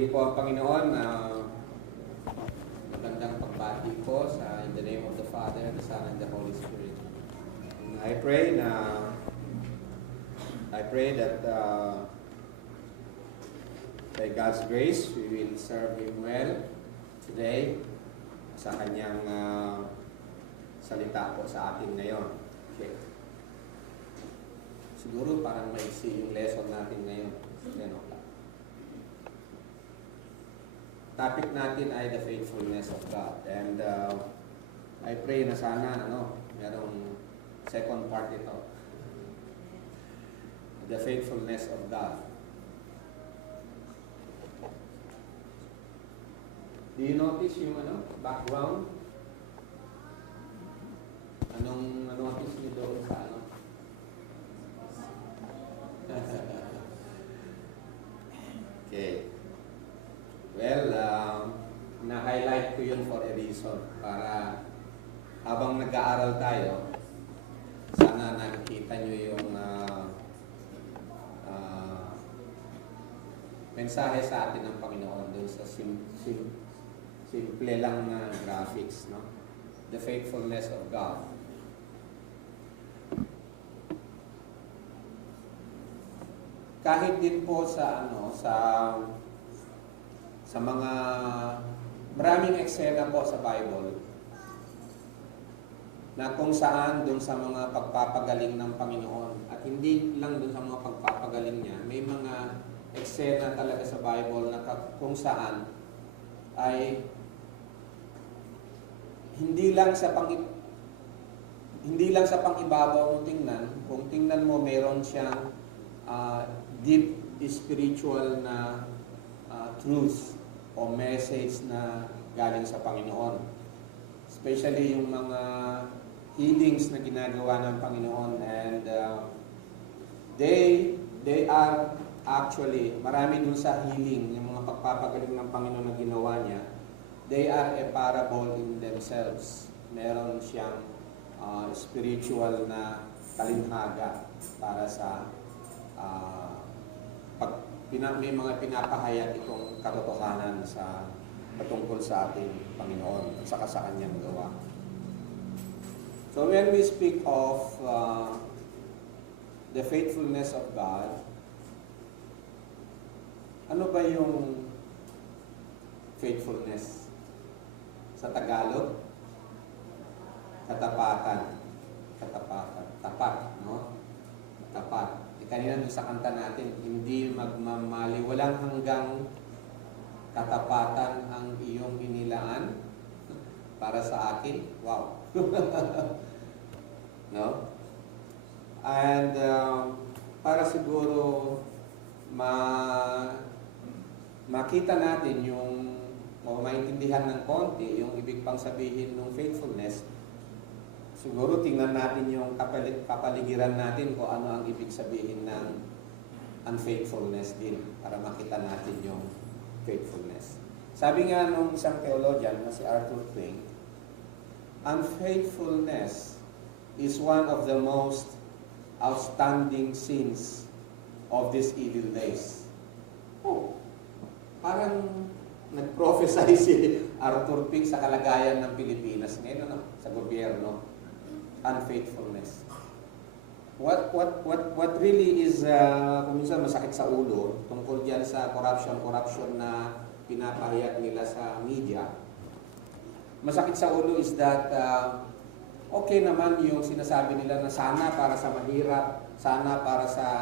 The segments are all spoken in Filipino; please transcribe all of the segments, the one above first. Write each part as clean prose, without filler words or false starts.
Purihin po ang Panginoon na magandang pagbati po sa in the name of the Father, the Son, and the Holy Spirit. And I pray that by God's grace, we will serve Him well today sa Kanyang salita po sa atin ngayon. Okay. Siguro parang maiksi yung lesson natin ngayon. Topic natin ay the faithfulness of God. And I pray na sana merong second part ito. The faithfulness of God. Do you notice yung background? Anong notice niyo doon sa Okay. Well, na-highlight ko yun for a reason. Para habang nag-aaral tayo, sana nakikita nyo yung mensahe sa atin ng Panginoon dun sa simple lang na graphics, no? The faithfulness of God. Kahit din po sa mga maraming eksena po sa Bible na kung saan dun sa mga pagpapagaling ng Panginoon at hindi lang dun sa mga pagpapagaling niya, may mga eksena talaga sa Bible na kung saan ay hindi lang sa pangibabaw mo tingnan, kung tingnan mo meron siyang deep spiritual na truth o message na galing sa Panginoon. Especially yung mga healings na ginagawa ng Panginoon, and they are actually, marami dun sa healing, yung mga pagpapagaling ng Panginoon na ginawa niya, they are a parable in themselves. Meron siyang spiritual na talinhaga para sa may mga pinapahayag itong katotohanan sa patungkol sa ating Panginoon at saka sa Kanyang gawa. So when we speak of the faithfulness of God, ano ba yung faithfulness? Sa Tagalog, katapatan. Tapat, no? Tapat. Kanina sa kanta natin, hindi magmamali, walang hanggang katapatan ang iyong inilaan para sa akin. Wow. No? And para siguro makita natin yung o maintindihan ng konti yung ibig pang sabihin ng faithfulness, siguro tingnan natin yung kapaligiran natin kung ano ang ibig sabihin ng unfaithfulness din para makita natin yung faithfulness. Sabi nga nung isang theologian na si Arthur Pink, unfaithfulness is one of the most outstanding sins of these evil days. Oh, parang nag-prophesy si Arthur Pink sa kalagayan ng Pilipinas ngayon, sa gobyerno. Unfaithfulness. What really is kung minsan masakit sa ulo tungkol diyan sa corruption na pinapahayag nila sa media. Masakit sa ulo is that okay naman yung sinasabi nila na sana para sa mahirap, sana para sa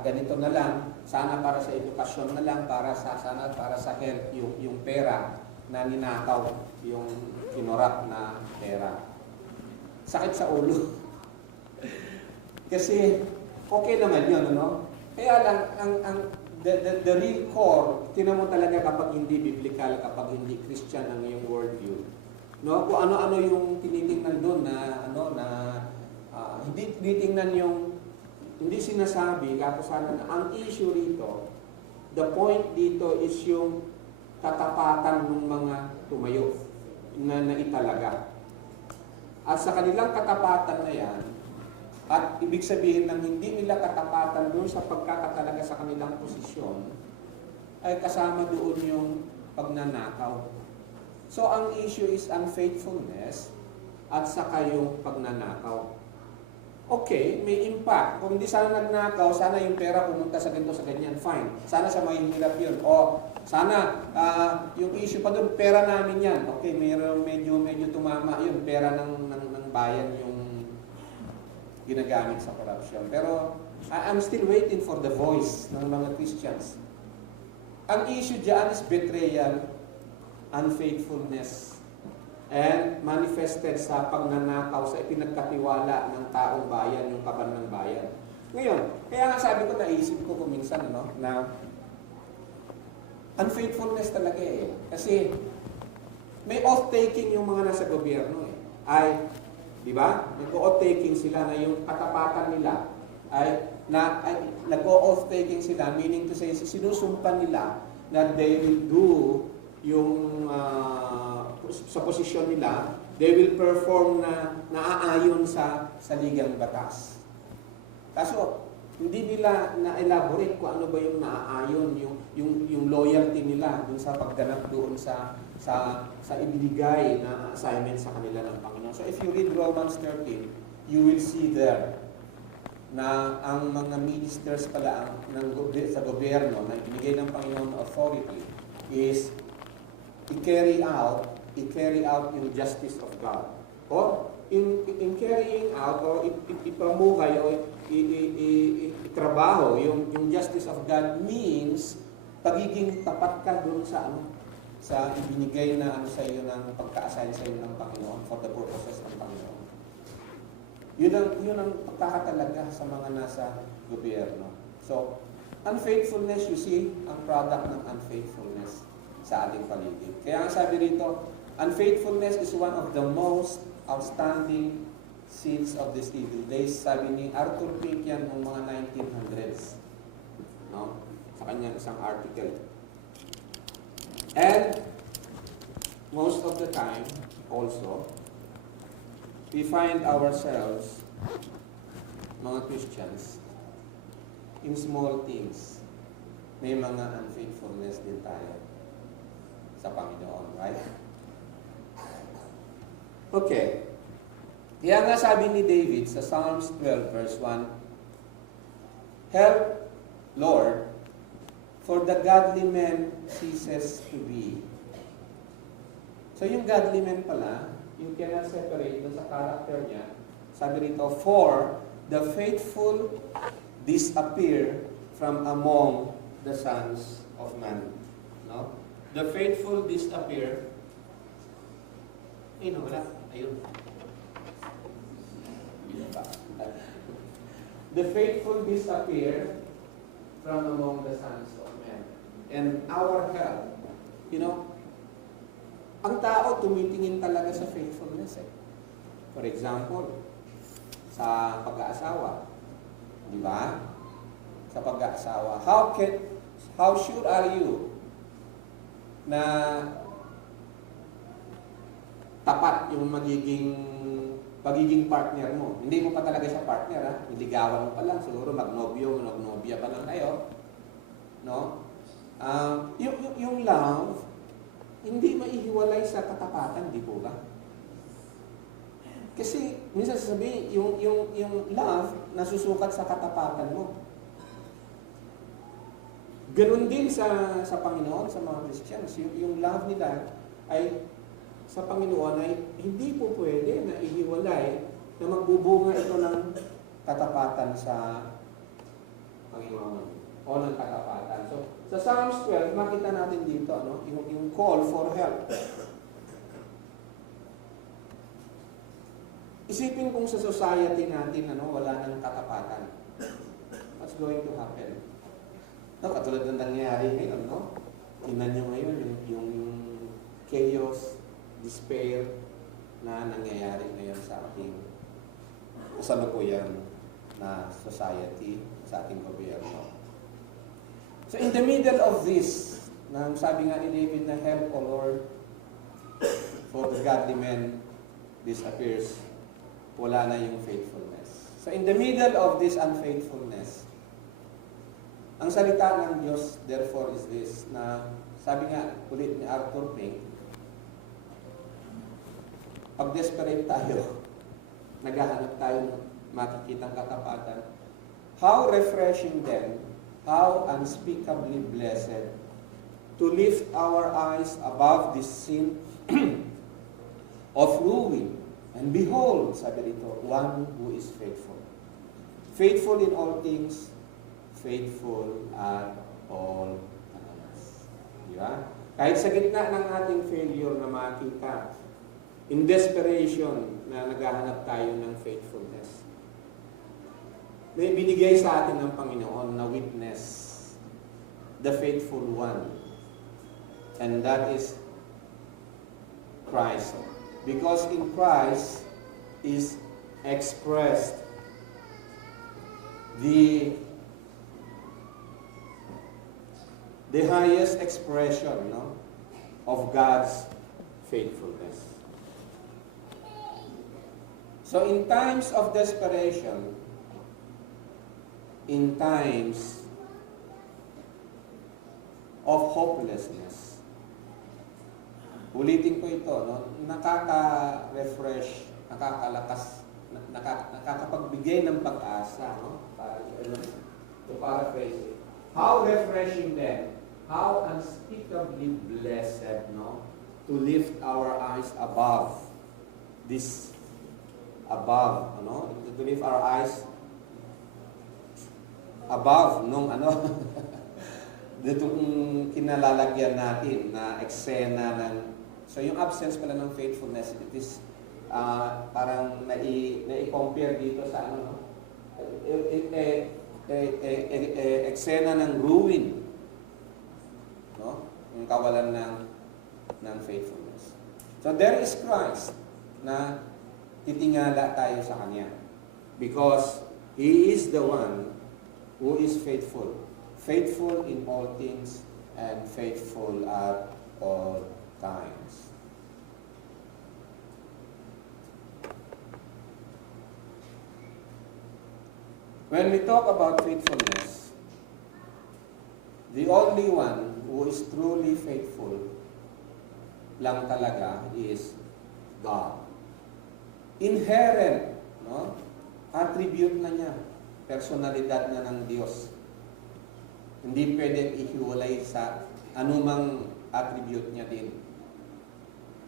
ganito na lang, sana para sa edukasyon na lang, sana para sa health, yung pera na ninakaw, yung kinorap na pera. Sakit sa ulo. Kasi okay naman yun, ano? Kaya lang the real core, tinan mo talaga kapag hindi biblical, kapag hindi Christian ang iyong worldview. No, kung ano-ano yung tinitingnan doon na hindi tinitingnan yung hindi sinasabi katotohanan na ang issue rito, the point dito is yung katapatan ng mga tumayo na italaga. At sa kanilang katapatan na yan, at ibig sabihin ng hindi nila katapatan doon sa pagkakatalaga sa kanilang posisyon, ay kasama doon yung pagnanakaw. So, ang issue is unfaithfulness at saka yung pagnanakaw. Okay, may impact. Kung hindi sana nagnakaw, sana yung pera pumunta sa ganito, sa ganyan, fine. Sana sa mahihirap yun. O sana yung issue pa doon, pera namin yan. Okay, medyo tumama yun. Pera ng bayan yung ginagamit sa corruption. Pero I'm still waiting for the voice ng mga Christians. Ang issue dyan is betrayal, unfaithfulness, and manifested sa pagnanakaw, sa ipinagkatiwala ng taong bayan, yung kaban ng bayan. Ngayon, kaya nga sabi ko, naisip ko kuminsan, na unfaithfulness talaga eh. Kasi may oath-taking yung mga nasa gobyerno eh. Di ba? Nag-oath-taking sila na yung katapatan nila nag-oath-taking sila, meaning to say, sinusumpan nila na they will do yung sa posisyon nila, they will perform na naaayon sa ligang batas. Kaso, hindi nila na-elaborate kung ano ba yung naaayon, yung loyalty nila dun sa pagganap doon sa ibinigay na assignment sa kanila ng Panginoon. So if you read Romans 13, you will see there na ang mga ministers pala sa gobyerno na ibinigay ng Panginoon authority is i-carry out yung justice of God. O in carrying out o ipamukay o itrabaho yung justice of God means pagiging tapat ka doon sa ibinigay na sa iyo ng pagka-assign sa iyo ng Panginoon for the purposes ng Panginoon. Yun ang pagkakatalaga sa mga nasa gobyerno. So, unfaithfulness, you see, ang product ng unfaithfulness sa ating paligid. Kaya ang sabi rito, unfaithfulness is one of the most outstanding sins of these evil days. Sabi ni Arthur Pink yan noong mga 1900s. No? Sa kanyang isang article. And most of the time, also, we find ourselves, mga Christians, in small things. May mga unfaithfulness din tayo sa Panginoon, right? Okay. Kaya nga sabi ni David sa Psalms 12 verse 1, help, Lord, for the godly man ceases to be. So yung godly man pala, you cannot separate dun sa character niya. Sabi rito, for the faithful disappear from among the sons of man. No? The faithful disappear. Wala. Ayun. The faithful disappear from among the sons of men. And our help, ang tao tumitingin talaga sa faithfulness eh. For example, sa pag-aasawa. Di ba? Sa pag-aasawa. How sure are you na tapat yung pagiging partner mo? Hindi mo pa talaga siya partner, ha? Niligawan mo pa lang, siguro magnobya pa lang kayo. No? Yung love, hindi maihiwalay sa katapatan, di po ba? Kasi, minsan sasabihin, yung love, nasusukat sa katapatan mo. Ganun din sa Panginoon, sa mga Christians. Yung love nila ay sa Panginoon ay hindi po pwede na ihiwalay na magbubunga ito ng katapatan sa Panginoon o ng katapatan. So, sa Psalms 12, makita natin dito, yung call for help. Isipin kung sa society natin, wala nang katapatan. What's going to happen? Katulad ng nangyayari ngayon, tingnan nyo ngayon yung chaos, despair na nangyayari ngayon sa ating kasalukuyan na society, sa ating gobyerno. So in the middle of this, sabi nga ni David na help, O Lord, for the godly man disappears, wala na yung faithfulness. So in the middle of this unfaithfulness, Ang salita ng Diyos, therefore, is this, na sabi nga ulit ni Arthur Pink, pag desperate tayo, naghahanap tayo ng makikitang katapatan, how refreshing then, how unspeakably blessed, to lift our eyes above this sin of ruin, and behold, sabi rito, one who is faithful. Faithful in all things, faithful at all times. Di ba? Kahit sa gitna ng ating failure na makita, in desperation na naghahanap tayo ng faithfulness, may binigay sa atin ng Panginoon na witness, the faithful one. And that is Christ. Because in Christ is expressed the highest expression, no, of God's faithfulness. So in times of desperation, in times of hopelessness, ulitin ko ito, no, nakaka-refresh, nakakalakas, nakakapagbigay ng pag-asa, no, to paraphrase it. How refreshing then, how unspeakably blessed, no, to lift our eyes above this, to lift our eyes above nung ditong kinalalagyan natin na eksena ng, so yung absence pala ng faithfulness, it is parang nai-compare dito sa eksena ng ruin, no? Yung kawalan ng faithfulness. So there is Christ na titingala tayo sa Kanya because He is the one who is faithful. Faithful in all things and faithful at all times. When we talk about faithfulness, the only one who is truly faithful lang talaga is God. Inherent, no? Attribute na niya, personalidad na ng Diyos. Hindi pwedeng ihiwalay sa anumang attribute niya din.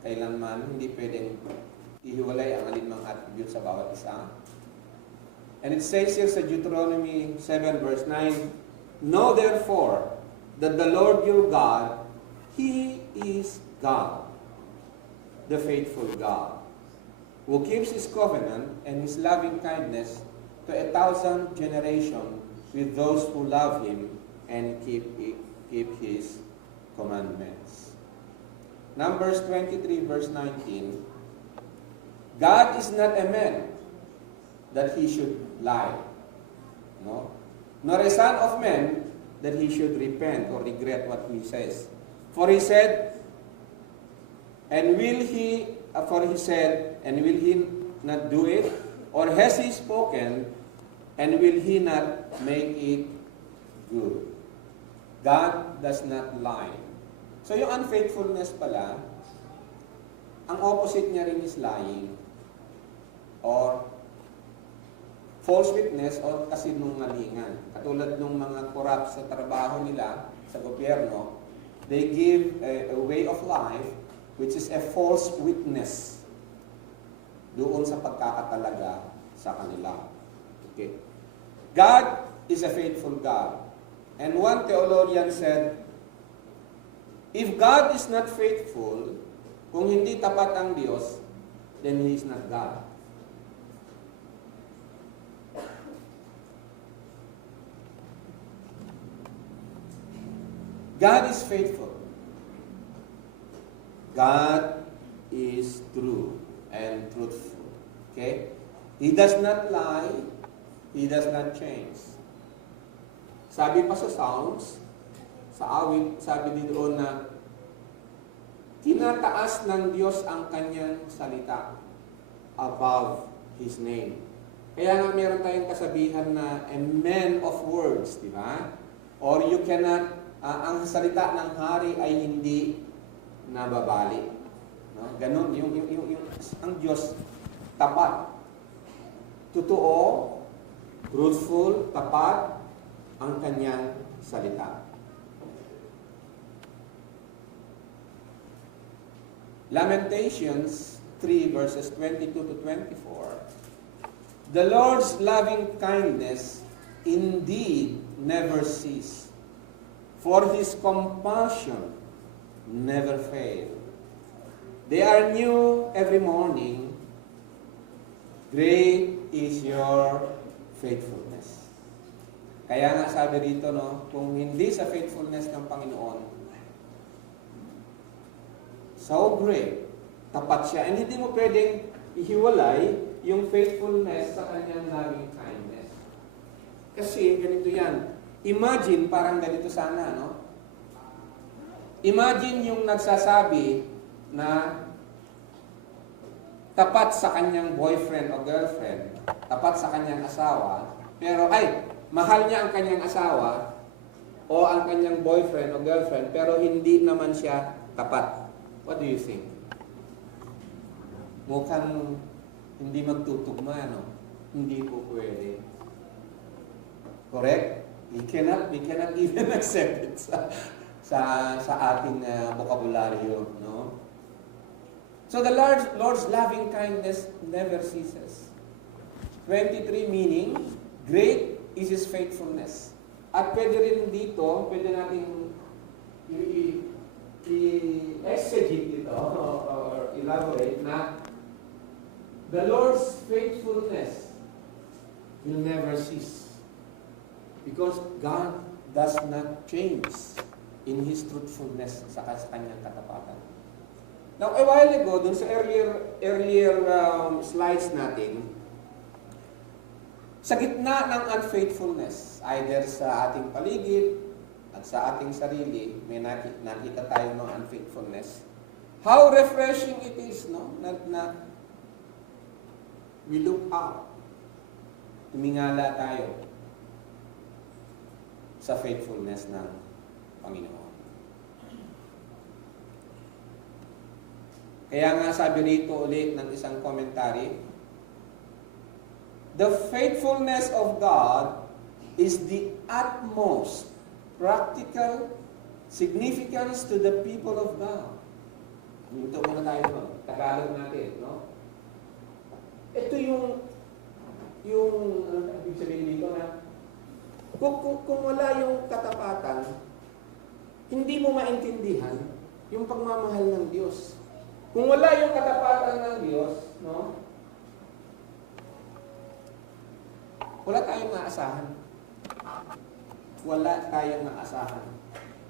Kailanman, hindi pwedeng ihiwalay ang alinmang attribute sa bawat isa. And it says here sa Deuteronomy 7 verse 9, know therefore that the Lord your God, He is God, the faithful God, who keeps His covenant and His loving kindness to 1,000 generations with those who love Him and keep His commandments. Numbers 23 verse 19, God is not a man that He should lie, no? Nor a son of man that He should repent or regret what He says. For He said, and will He not do it? Or has He spoken, and will He not make it good? God does not lie. So yung unfaithfulness pala, ang opposite niya rin is lying or false witness o kasinungalingan. Katulad ng mga corrupt sa trabaho nila sa gobyerno, they give a way of life which is a false witness doon sa pagkakatalaga sa kanila. Okay. God is a faithful God. And one theologian said, if God is not faithful, kung hindi tapat ang Diyos, then He is not God. God is faithful. God is true and truthful. Okay? He does not lie. He does not change. Sabi pa sa Psalms, sa awit, sabi din doon na tinataas ng Diyos ang kanyang salita above His name. Kaya nga meron tayong kasabihan na a man of words, di ba? Or you cannot, ang salita ng hari ay hindi nababali. No? Ganon, ang Diyos, tapat. Totoo, truthful, tapat, ang kanyang salita. Lamentations 3 verses 22 to 24. The Lord's loving kindness indeed never cease, for His compassion never fail. They are new every morning. Great is your faithfulness. Kaya nga sabi dito, no, kung hindi sa faithfulness ng Panginoon, so great, tapat siya. And hindi mo pwedeng ihiwalay yung faithfulness sa kanyang loving kindness. Kasi ganito yan. Imagine, parang ganito sana, no? Imagine yung nagsasabi na tapat sa kanyang boyfriend o girlfriend, tapat sa kanyang asawa, pero mahal niya ang kanyang asawa o ang kanyang boyfriend o girlfriend, pero hindi naman siya tapat. What do you think? Mukhang hindi magtutugma, no? Hindi po pwede. Correct? We cannot even accept it sa ating bokabularyo, no? So the Lord's loving kindness never ceases. 23 meaning, great is His faithfulness. At pwede rin dito, pwede natin i-exegete ito or elaborate na the Lord's faithfulness will never cease. Because God does not change in His truthfulness sa kanyang katapatan. Now, a while ago, dun sa earlier slides natin, sa gitna ng unfaithfulness, either sa ating paligid at sa ating sarili, may nakita tayo ng unfaithfulness. How refreshing it is, no? Na we look up. Tumingala tayo sa faithfulness ng Panginoon. Kaya nga sabi rito ulit ng isang commentary, the faithfulness of God is the utmost practical significance to the people of God. Ito muna tayo doon. Tagalog natin, no? Ito yung ano ibig sabihin dito na kung wala yung katapatan, hindi mo maintindihan yung pagmamahal ng Diyos. Kung wala yung katapatan ng Diyos, no? Wala tayong maasahan. Wala tayong maasahan.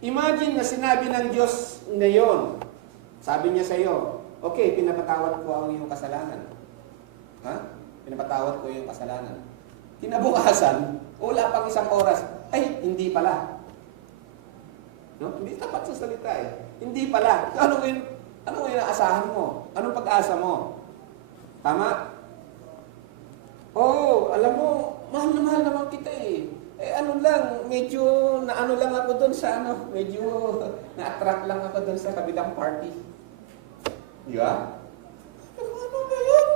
Imagine na sinabi ng Diyos ngayon, sabi niya sa iyo, okay, pinapatawad ko ang iyong kasalanan. Ha? Pinapatawad ko yung kasalanan. Kinabukasan, wala pang isang oras, hindi pala. No? Hindi tapat sa salita eh. Hindi pala. Ano yung inaasahan mo? Anong pag-asa mo? Tama? Alam mo, mahal na mahal naman kita eh. Medyo naano lang ako doon sa medyo na-attract lang ako doon sa kabilang party. Di ba? Ano ba yun?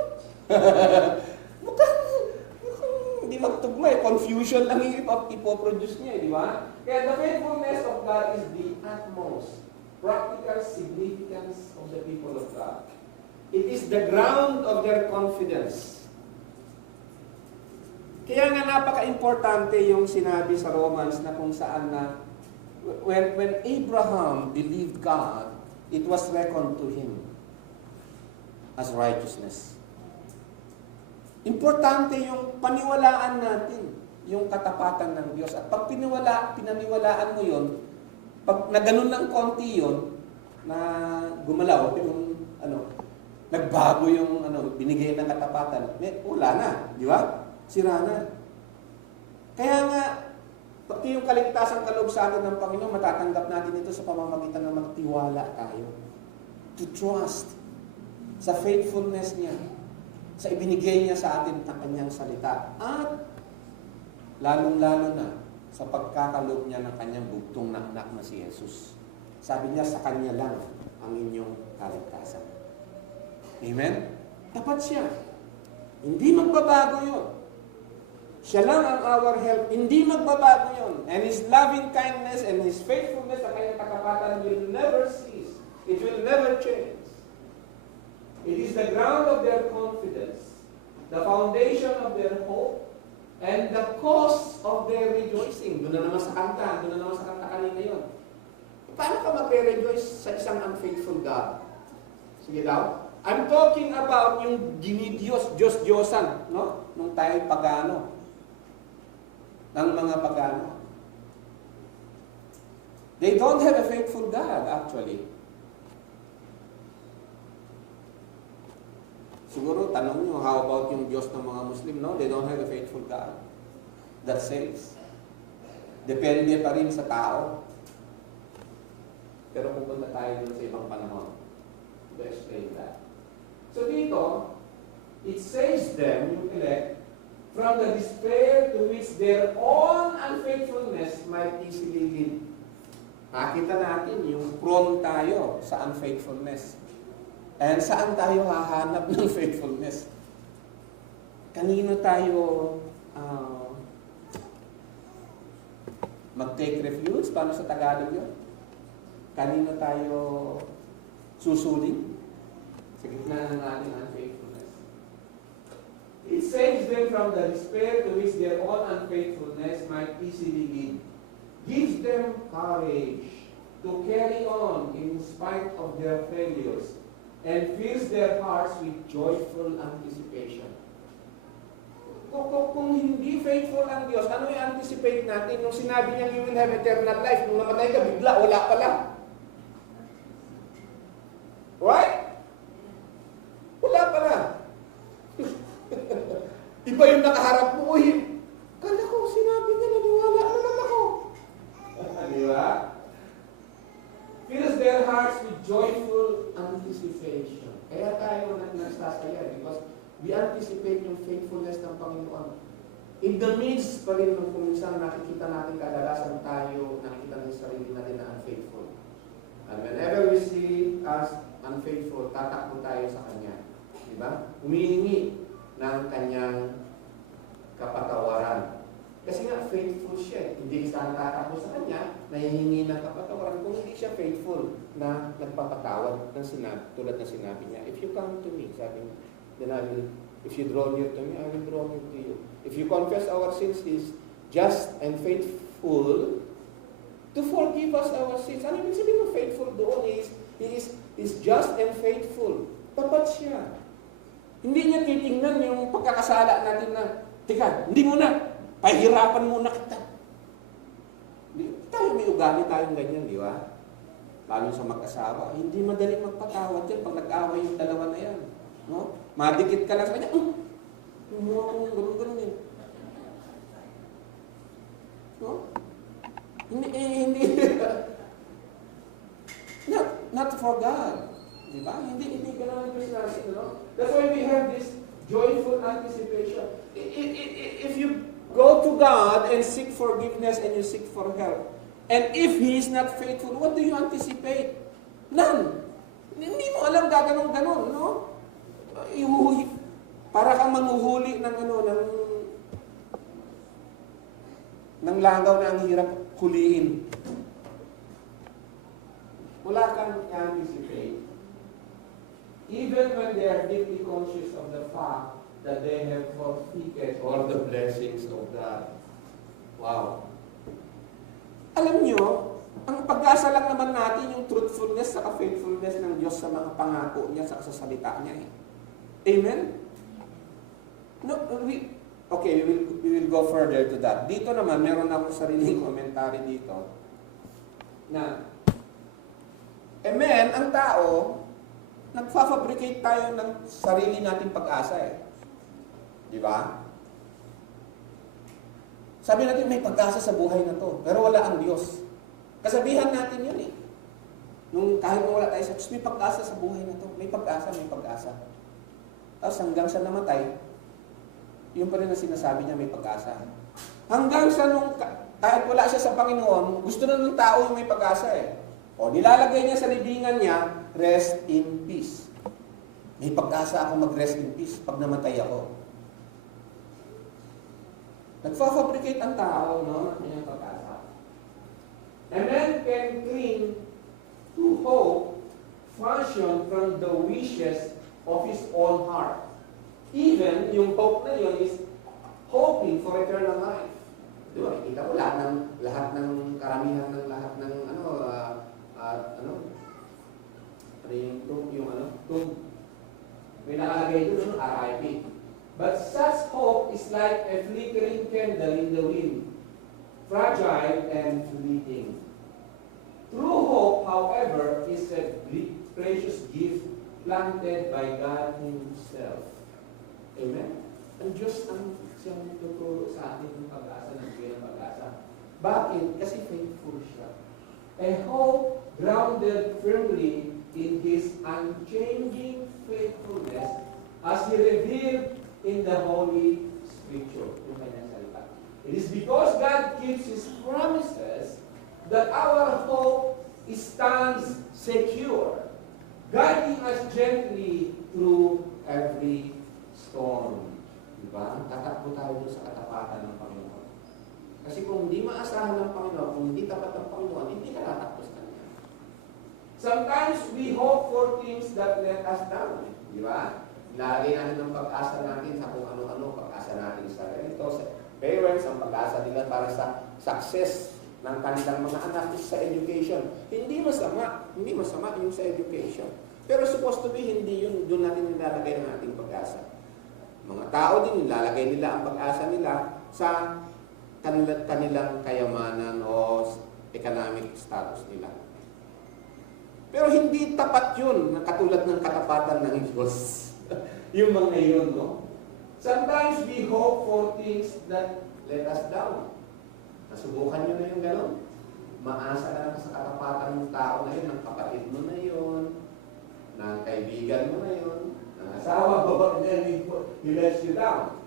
Mukhang hindi magtugma eh. Confusion lang yung ipoproduce niya eh, di ba? Kaya the faithfulness of God is the utmost practical significance of the people of God. It is the ground of their confidence. Kaya nga napaka-importante yung sinabi sa Romans na kung saan na when Abraham believed God, it was reckoned to him as righteousness. Importante yung paniwalaan natin yung katapatan ng Diyos. At pag pinaniwalaan mo yun, pag na ganun ng konti yun, na gumalaw, yung nagbago yung binigay ng katapatan, wala na, di ba? Sira na. Kaya nga, pati yung kaligtasang kaloob sa atin ng Panginoon, matatanggap natin ito sa pamamagitan ng magtiwala tayo. To trust sa faithfulness niya, sa ibinigay niya sa atin ang kanyang salita. At lalong-lalo na, sa pagkakaloob niya ng kanyang bugtong na anak na si Jesus. Sabi niya, sa kanya lang ang inyong kaligtasan. Amen? Tapat siya. Hindi magbabago yun. Siya lang ang our help. Hindi magbabago yun. And His loving kindness and His faithfulness sa kanyang katapatan will never cease. It will never change. It is the ground of their confidence, the foundation of their hope, and the cause of their rejoicing. Doon na naman sa kanta. Doon na naman sa kanta kanina yun. Paano ka magre-rejoice sa isang unfaithful God? Sige daw. I'm talking about yung dinidiyos, Diyos-Diyosan, no? Nung tayo pagano. Ng mga pagano. They don't have a faithful God, actually. Siguro, tanong nyo, how about yung Diyos ng mga Muslim? No, they don't have a faithful God that saves. Depende pa rin sa tao. Pero pupunta tayo dun sa ibang panahon to explain that. So dito, it saves them, yung elect, from the despair to which their own unfaithfulness might easily lead. Nakita natin yung prone tayo sa unfaithfulness. And saan tayo hahanap ng faithfulness? Kanino tayo mag-take refuge? Paano sa Tagalog yun? Kanino tayo susuling? Sa gitna ng ating unfaithfulness. It saves them from the despair to which their own unfaithfulness might easily lead. Gives them courage to carry on in spite of their failures and fills their hearts with joyful anticipation. Kung hindi faithful ang Diyos, ano yung anticipate natin? Nung sinabi niya, you will have eternal life, nung namatay ka, bigla, wala pala. Right? Wala pala. Iba yung nakaharap mo, kala ko, sinabi niya, naniwala naman ako. Di ba? Fills their hearts with joyful anticipation. Kaya tayo nagsasaya because we anticipate yung faithfulness ng Panginoon. In the midst pa rin nung kuminsan nakikita natin kadalasan tayo, nakikita natin sarili natin na unfaithful. And whenever we see us unfaithful, tatakbo tayo sa Kanya. Diba? Humihingi ng Kanyang kapatawaran. Kasi nga, faithful siya. Hindi ka tatakbo sa Kanya, nahihingi ng kapatawaran kung hindi siya faithful na nagpapatawad ng sinabi, tulad na sinabi niya. If you come to me, sabi niya, then I will, if you draw near to me, I will draw near to you. If you confess our sins, He is just and faithful to forgive us our sins. Ano ibig sabihin ng faithful doon? He is just and faithful. Tapat siya. Hindi niya titingnan yung pagkakasala natin na, tika, hindi muna, pahirapan muna kita. Tayo may ugali tayong ganyan, di ba? Lalo sa mag-asawa, hindi madaling magpatawad yan pag nag-away yung dalawa na yan. No? Madikit ka lang sa kanya, ganun-ganun yun. No? Hindi. Not for God. Diba? Hindi ganun ang Diyos natin, no? That's why we have this joyful anticipation. If you go to God and seek forgiveness and you seek for help, and if He is not faithful, what do you anticipate? None. Hindi mo alam gaganong-ganon, no? Para kang manguhuli ng ng langaw na ang hirap hulihin. Wala kang anticipate. Even when they are deeply conscious of the fact that they have forfeited all the blessings of God. Wow. Alam nyo, ang pag-asa lang naman natin yung truthfulness sa faithfulness ng Diyos sa mga pangako niya sa salita niya. Amen? No, we will go further to that. Dito naman, meron akong sariling komentary dito na amen, ang tao, nagfa-fabricate tayo ng sarili nating pag-asa Di ba? Sabi natin may pag-asa sa buhay na to, pero wala ang Diyos. Kasabihan natin yun Nung kahit wala tayo sa Diyos, may pag-asa sa buhay na to. May pag-asa, may pag-asa. Tapos hanggang sa namatay, yun pa rin ang sinasabi niya may pag-asa. Hanggang sa nung kahit wala siya sa Panginoon, gusto na ng tao yung may pag-asa eh. O, nilalagay niya sa libingan niya, rest in peace. May pag-asa ako mag-rest in peace pag namatay ako. Nagfa-fabricate ang tao, no? Ng kanyang pag-asa. A man can cling to hope function from the wishes of his own heart. Even yung hope na yun is hoping for eternal life. Di ba? Kita ko lahat ng karamihan ng lahat ng may nakalagay doon, RIP. But such hope is like a flickering candle in the wind, fragile and fleeting. True hope, however, is a precious gift planted by God Himself. Amen? Ang Diyos ang siyang tuturo sa atin ng pag-asa, ng bigay ng pag-asa. Bakit? Kasi faithful siya. A hope grounded firmly in His unchanging faithfulness as He revealed in the Holy Scripture. Yung kanyang salita. It is because God keeps His promises that our hope stands secure, guiding us gently through every storm. Diba? Tatakbo tayo sa katapatan ng Panginoon. Kasi kung hindi maasahan ng Panginoon, kung hindi tapat ng Panginoon, hindi ka tatakbo sa Kanya. Sometimes we hope for things that let us down. Diba? Lalagay natin ng pag-asa natin sa kung ano-ano, pag-asa natin sa ganito, sa parents, ang pag-asa nila para sa success ng kanilang mga anak is sa education. Hindi masama yung sa education. Pero supposed to be, hindi yun, doon natin nilalagay ng ating pag-asa. Mga tao din, nilalagay nila ang pag-asa nila sa kanilang kayamanan o economic status nila. Pero hindi tapat yun, katulad ng katapatan ng Diyos. Yung mga yun, no? Sometimes we hope for things that let us down. Nasubukan nyo na yung gano'n. Maasa ka na sa katapatan ng tao na yun, ng kapatid mo na yun, ng kaibigan mo na yun, ng asawa mo, and then he lets you down.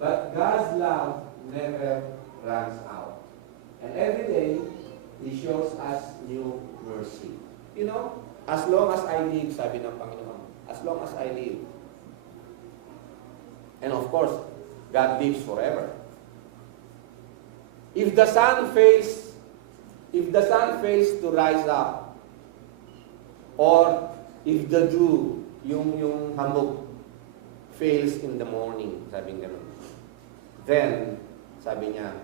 But God's love never runs out. And every day, He shows us new mercy. You know, as long as I live, sabi ng Panginoon, as long as I live. And of course, God lives forever. If the sun fails to rise up, or if the dew, yung hamog, fails in the morning, sabi nga nun, then, sabi niya,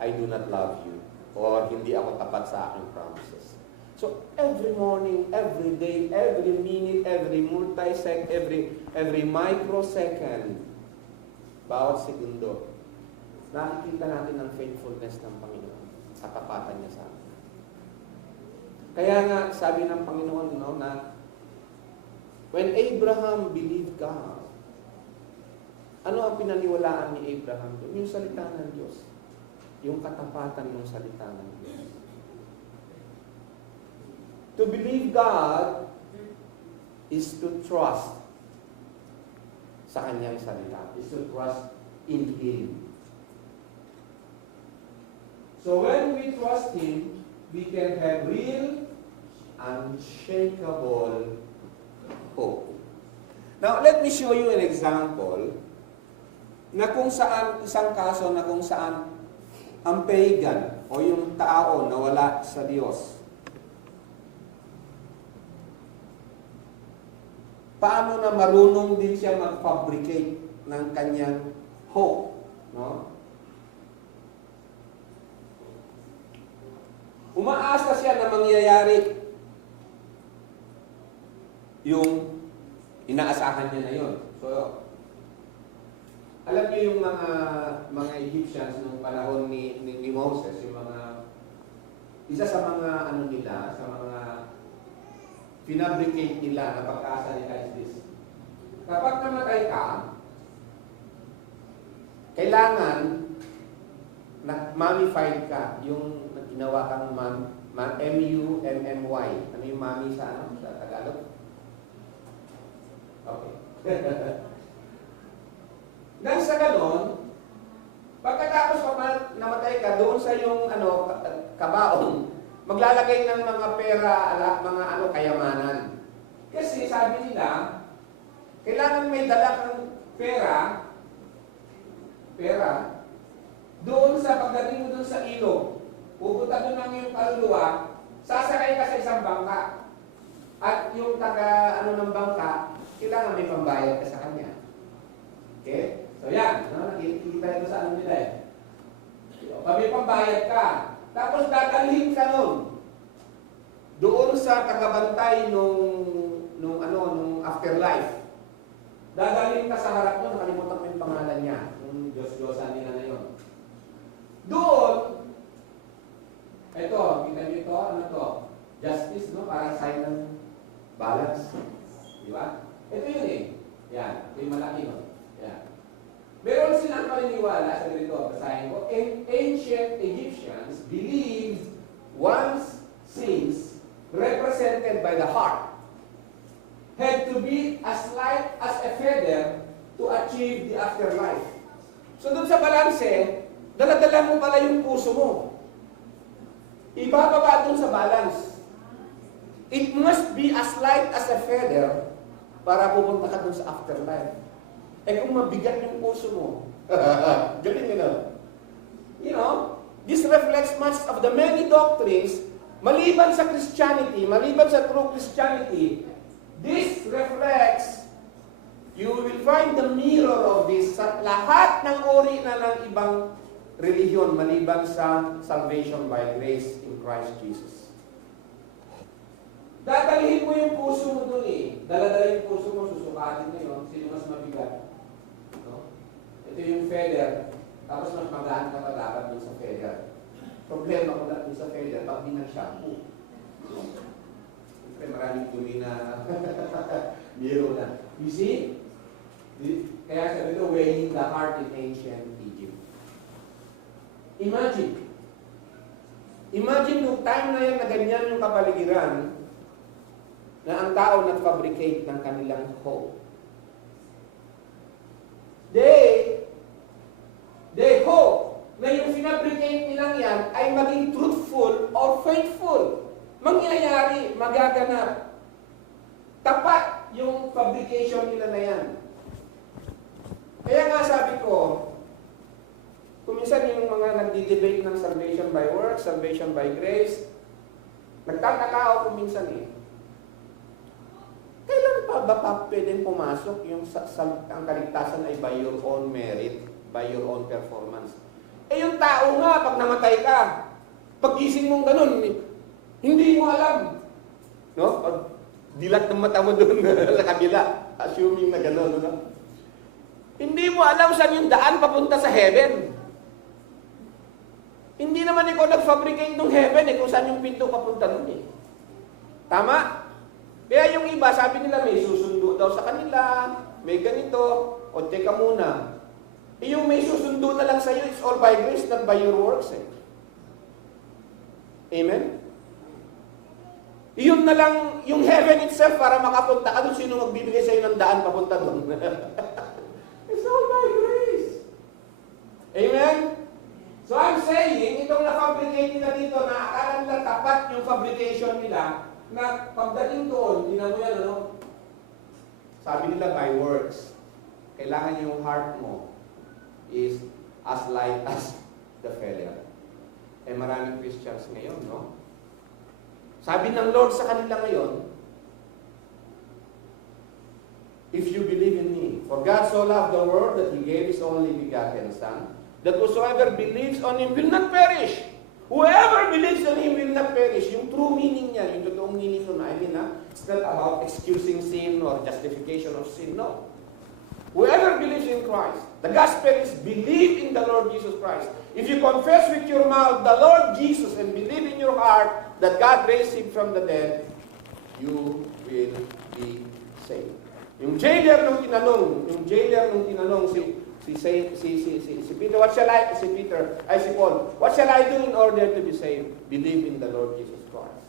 I do not love you, or hindi ako tapat sa aking promises. So, every morning, every day, every minute, every multi-second, every microsecond, bawat segundo, nakikita natin ang faithfulness ng Panginoon, katapatan niya sa atin. Kaya nga, sabi ng Panginoon, no, na when Abraham believed God, ano ang pinaniwalaan ni Abraham doon? Yung salita ng Diyos. Yung katapatan ng salita ng Diyos. To believe God is to trust sa Kanyang salita. Is to trust in Him. So when we trust Him, we can have real, unshakable hope. Now, let me show you an example na kung saan, isang kaso na kung saan ang pagan o yung tao na wala sa Diyos, paano na marunong din siya mag-fabricate ng kanyang hope, no? Umaasa siya na mangyayari yung inaasahan niya na yun. So, alam niyo yung mga Egyptians nung panahon ni Moses, yung isa sa mga nila, sa mga pinabricate nila na pag-asa nila is this. Kapag namatay ka, kailangan na mummified ka, yung ginawa kang M-U-M-M-Y. Ano yung mummy sa Tagalog? Okay. Nang sa ganon, Pagkatapos namatay ka, doon sa yung kabaong, maglalagay ng mga pera, mga kayamanan. Kasi sabi nila, kailangan may dala kang pera, doon sa pagdating mo doon sa ilog, pupunta doon ang iyong kaluluwa, sasakay ka sa isang bangka. At yung ng bangka, kailangan may pambayad ka sa kanya. Okay? So yan, nakikita ito sa nila eh. Pag may pambayad ka, tapos dadalhin ka nun. Doon sa tagabantay nung afterlife. Dadalhin ka sa harap nun, nakalimutan ko yung pangalan niya. Yung Diyos-Diyosan nila na yun. Doon, ito, kita niyo ito, ano to? Justice, no? Parang sign ng balance. Di ba? Ito yun eh. Yan, ito yung malaki, no? Yan. Meron silang paniniwala sa ganito, basahin ko, ancient Egyptians believed one's sins represented by the heart had to be as light as a feather to achieve the afterlife. So doon sa balanse, dala-dala mo pala yung puso mo. Ibababa doon sa balance. It must be as light as a feather para pupunta ka doon sa afterlife. Eh kung mabigat yung puso mo, galing nila. You know, this reflects much of the many doctrines, maliban sa Christianity, maliban sa true Christianity, this reflects, you will find the mirror of this sa lahat ng uri na ng ibang religion, maliban sa salvation by grace in Christ Jesus. Dadalhin mo yung puso mo dun eh. Dala-dala yung puso mo, susukatin mo yun, sino mas mabigat. No? Ito yung feather, tapos mas magaan ka pa dapat dun sa feather. Problema ko lang dun sa feather, pag di nag-shampoo. Siyempre maraming dumi na biro na. You see? Kaya sabi ito, weighing the heart in ancient Egypt. Imagine nung time na yan na ganyan yung kapaligiran, na ang tao nag-fabricate ng kanilang hope. They hope na yung finabricate nilang yan ay maging truthful or faithful. Mangyayari, magaganap. Tapat yung fabrication nila na yan. Kaya nga sabi ko, kung minsan yung mga nagdi-debate ng salvation by works, salvation by grace, nagtataka ako kung minsan eh, kailan pa pwedeng pumasok yung ang kaligtasan ay by your own merit, by your own performance? Eh yung tao nga, pag namatay ka, pag-gising mong ganun, hindi mo alam. No? Pag dilat ng mata mo doon sa kabila, assuming na ganun, no? Hindi mo alam saan yung daan papunta sa heaven. Hindi naman ikaw nag-fabricate ng heaven kung saan yung pinto papunta nun eh. Tama? Kaya yung iba, sabi nila may susundo daw sa kanila, may ganito, o teka muna. Yung may susundo na lang sa'yo, it's all by grace, not by your works eh. Amen? Yun na lang, yung heaven itself para makapunta ka doon, sino magbibigay sa'yo ng daan papunta doon? It's all by grace. Amen? So I'm saying, itong na-fabricate nila dito, na akala nila tapat yung fabrication nila, na pagdating doon, tingnan mo yan, ano? Sabi nila by works, kailangan yung heart mo is as light as the feather. Eh maraming Christians ngayon, no? Sabi ng Lord sa kanila ngayon, if you believe in me, for God so loved the world that He gave His only begotten Son, that whosoever believes on Him will not perish. Whoever believes on Him will not perish. Yung true meaning niya, yung totoong meaning nun, it's not about excusing sin or justification of sin, no. Whoever believes in Christ, the gospel is believe in the Lord Jesus Christ. If you confess with your mouth the Lord Jesus and believe in your heart that God raised Him from the dead, you will be saved. Yung jailer nung tinanong si Peter, si Paul, what shall I do in order to be saved? Believe in the Lord Jesus Christ.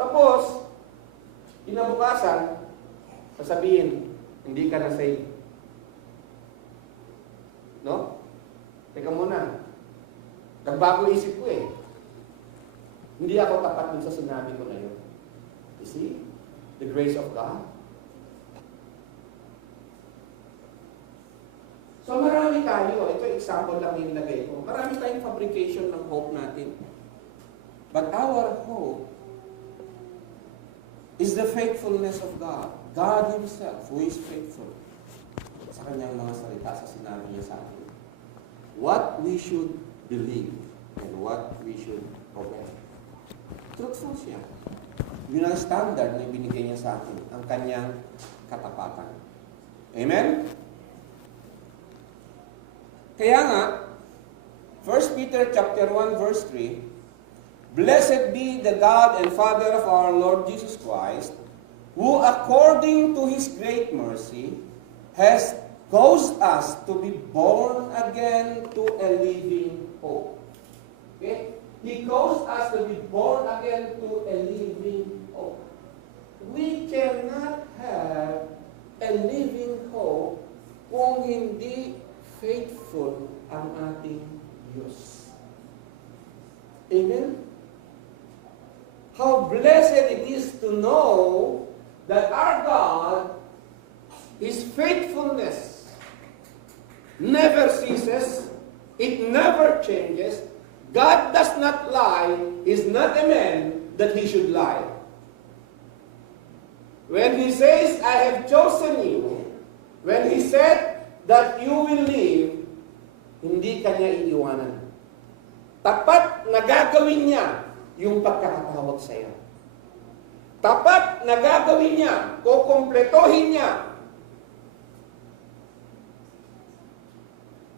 Tapos, kinabukasan, sasabihin, hindi ka na saved. nagbago isip ko eh. Hindi ako tapat dun sa sinabi ko na yun. You see? The grace of God. So marami tayo, ito example lang yung lagay ko. Marami tayong fabrication ng hope natin. But our hope is the faithfulness of God. God Himself, who is faithful. Sa kanyang mga salita, sa sinabi niya sa atin. What we should believe and what we should obey. Truthful siya. Yun ang standard na binigay niya sa atin, ang kanyang katapatan. Amen? Kaya nga, 1 Peter chapter 1 verse 3, Blessed be the God and Father of our Lord Jesus Christ, who according to His great mercy has caused us to be born again to a living hope. Okay? He caused us to be born again to a living hope. We cannot have a living hope kung hindi faithful ang ating Diyos. Amen? How blessed it is to know that our God, His faithfulness never ceases, it never changes. God does not lie, He's not a man that He should lie. When He says, I have chosen you, when He said that you will live, hindi Kanya iiwanan. Tapat na gagawin Niya yung pagkakatawag sa iyo. Tapat na gagawin Niya, kukumpletohin Niya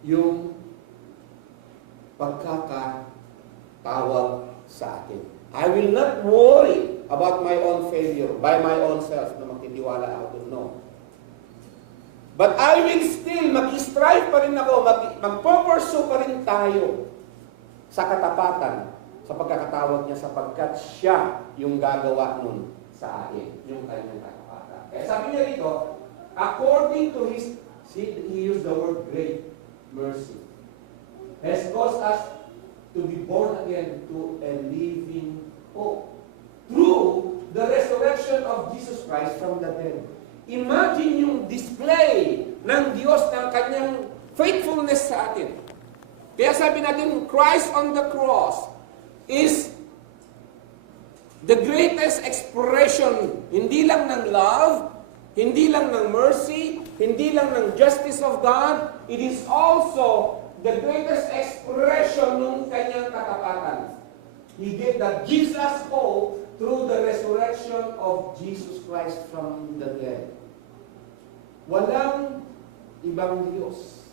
yung pagkakatawag sa atin. I will not worry about my own failure, by my own self, na magtitiwala ako doon. No. But I will still, mag-strive pa rin ako, mag-pursue pa rin tayo sa katapatan, sa pagkakatawag niya, sapagkat siya yung gagawa nun sa atin, yung kanyang katapatan. Kaya sabi niya dito, according to His, He used the word great mercy, has caused us to be born again to a living hope through the resurrection of Jesus Christ from the dead. Imagine yung display ng Diyos ng kanyang faithfulness sa atin. Kaya sabi natin, Christ on the cross is the greatest expression, hindi lang ng love, hindi lang ng mercy, hindi lang ng justice of God, it is also the greatest expression ng kanyang katapatan. He gave the Jesus hope through the resurrection of Jesus Christ from the dead. Walang ibang Diyos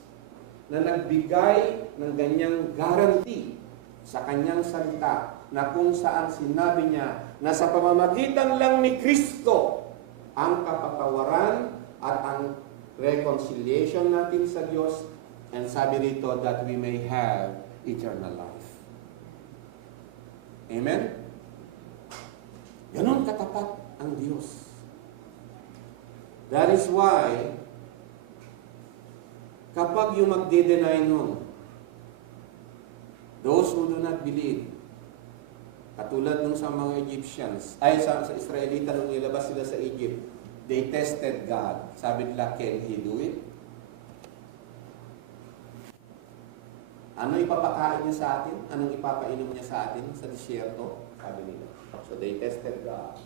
na nagbigay ng ganyang guarantee sa kanyang salita na kung saan sinabi niya na sa pamamagitan lang ni Kristo ang kapatawaran at ang reconciliation natin sa Diyos. And sabi rito that we may have eternal life. Amen? Ganon katapat ang Diyos. That is why, kapag yung magde-deny nun, those who do not believe, katulad nung sa mga Egyptians, sa Israelita nung nilabas sila sa Egypt, they tested God. Sabi nila, can He do it? Ano ipapakain niya sa atin? Anong ipapainom niya sa atin sa disyerto? Sabi nila. So they tested God.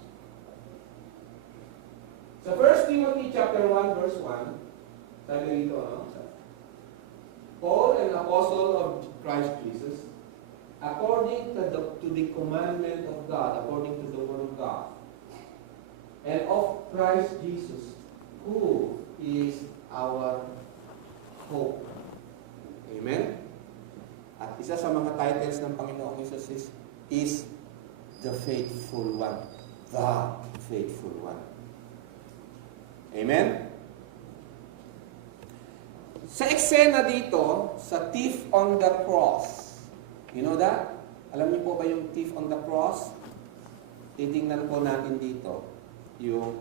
Sa 1 Timothy chapter 1 verse 1, sabi dito, Paul, an apostle of Christ Jesus, according to the commandment of God, according to the word of God, and of Christ Jesus, who is our hope. Amen? At isa sa mga titles ng Panginoong Jesus is the faithful one. The faithful one. Amen? Sa eksena dito, sa thief on the cross, you know that? Alam niyo po ba yung thief on the cross? Titingnan po natin dito yung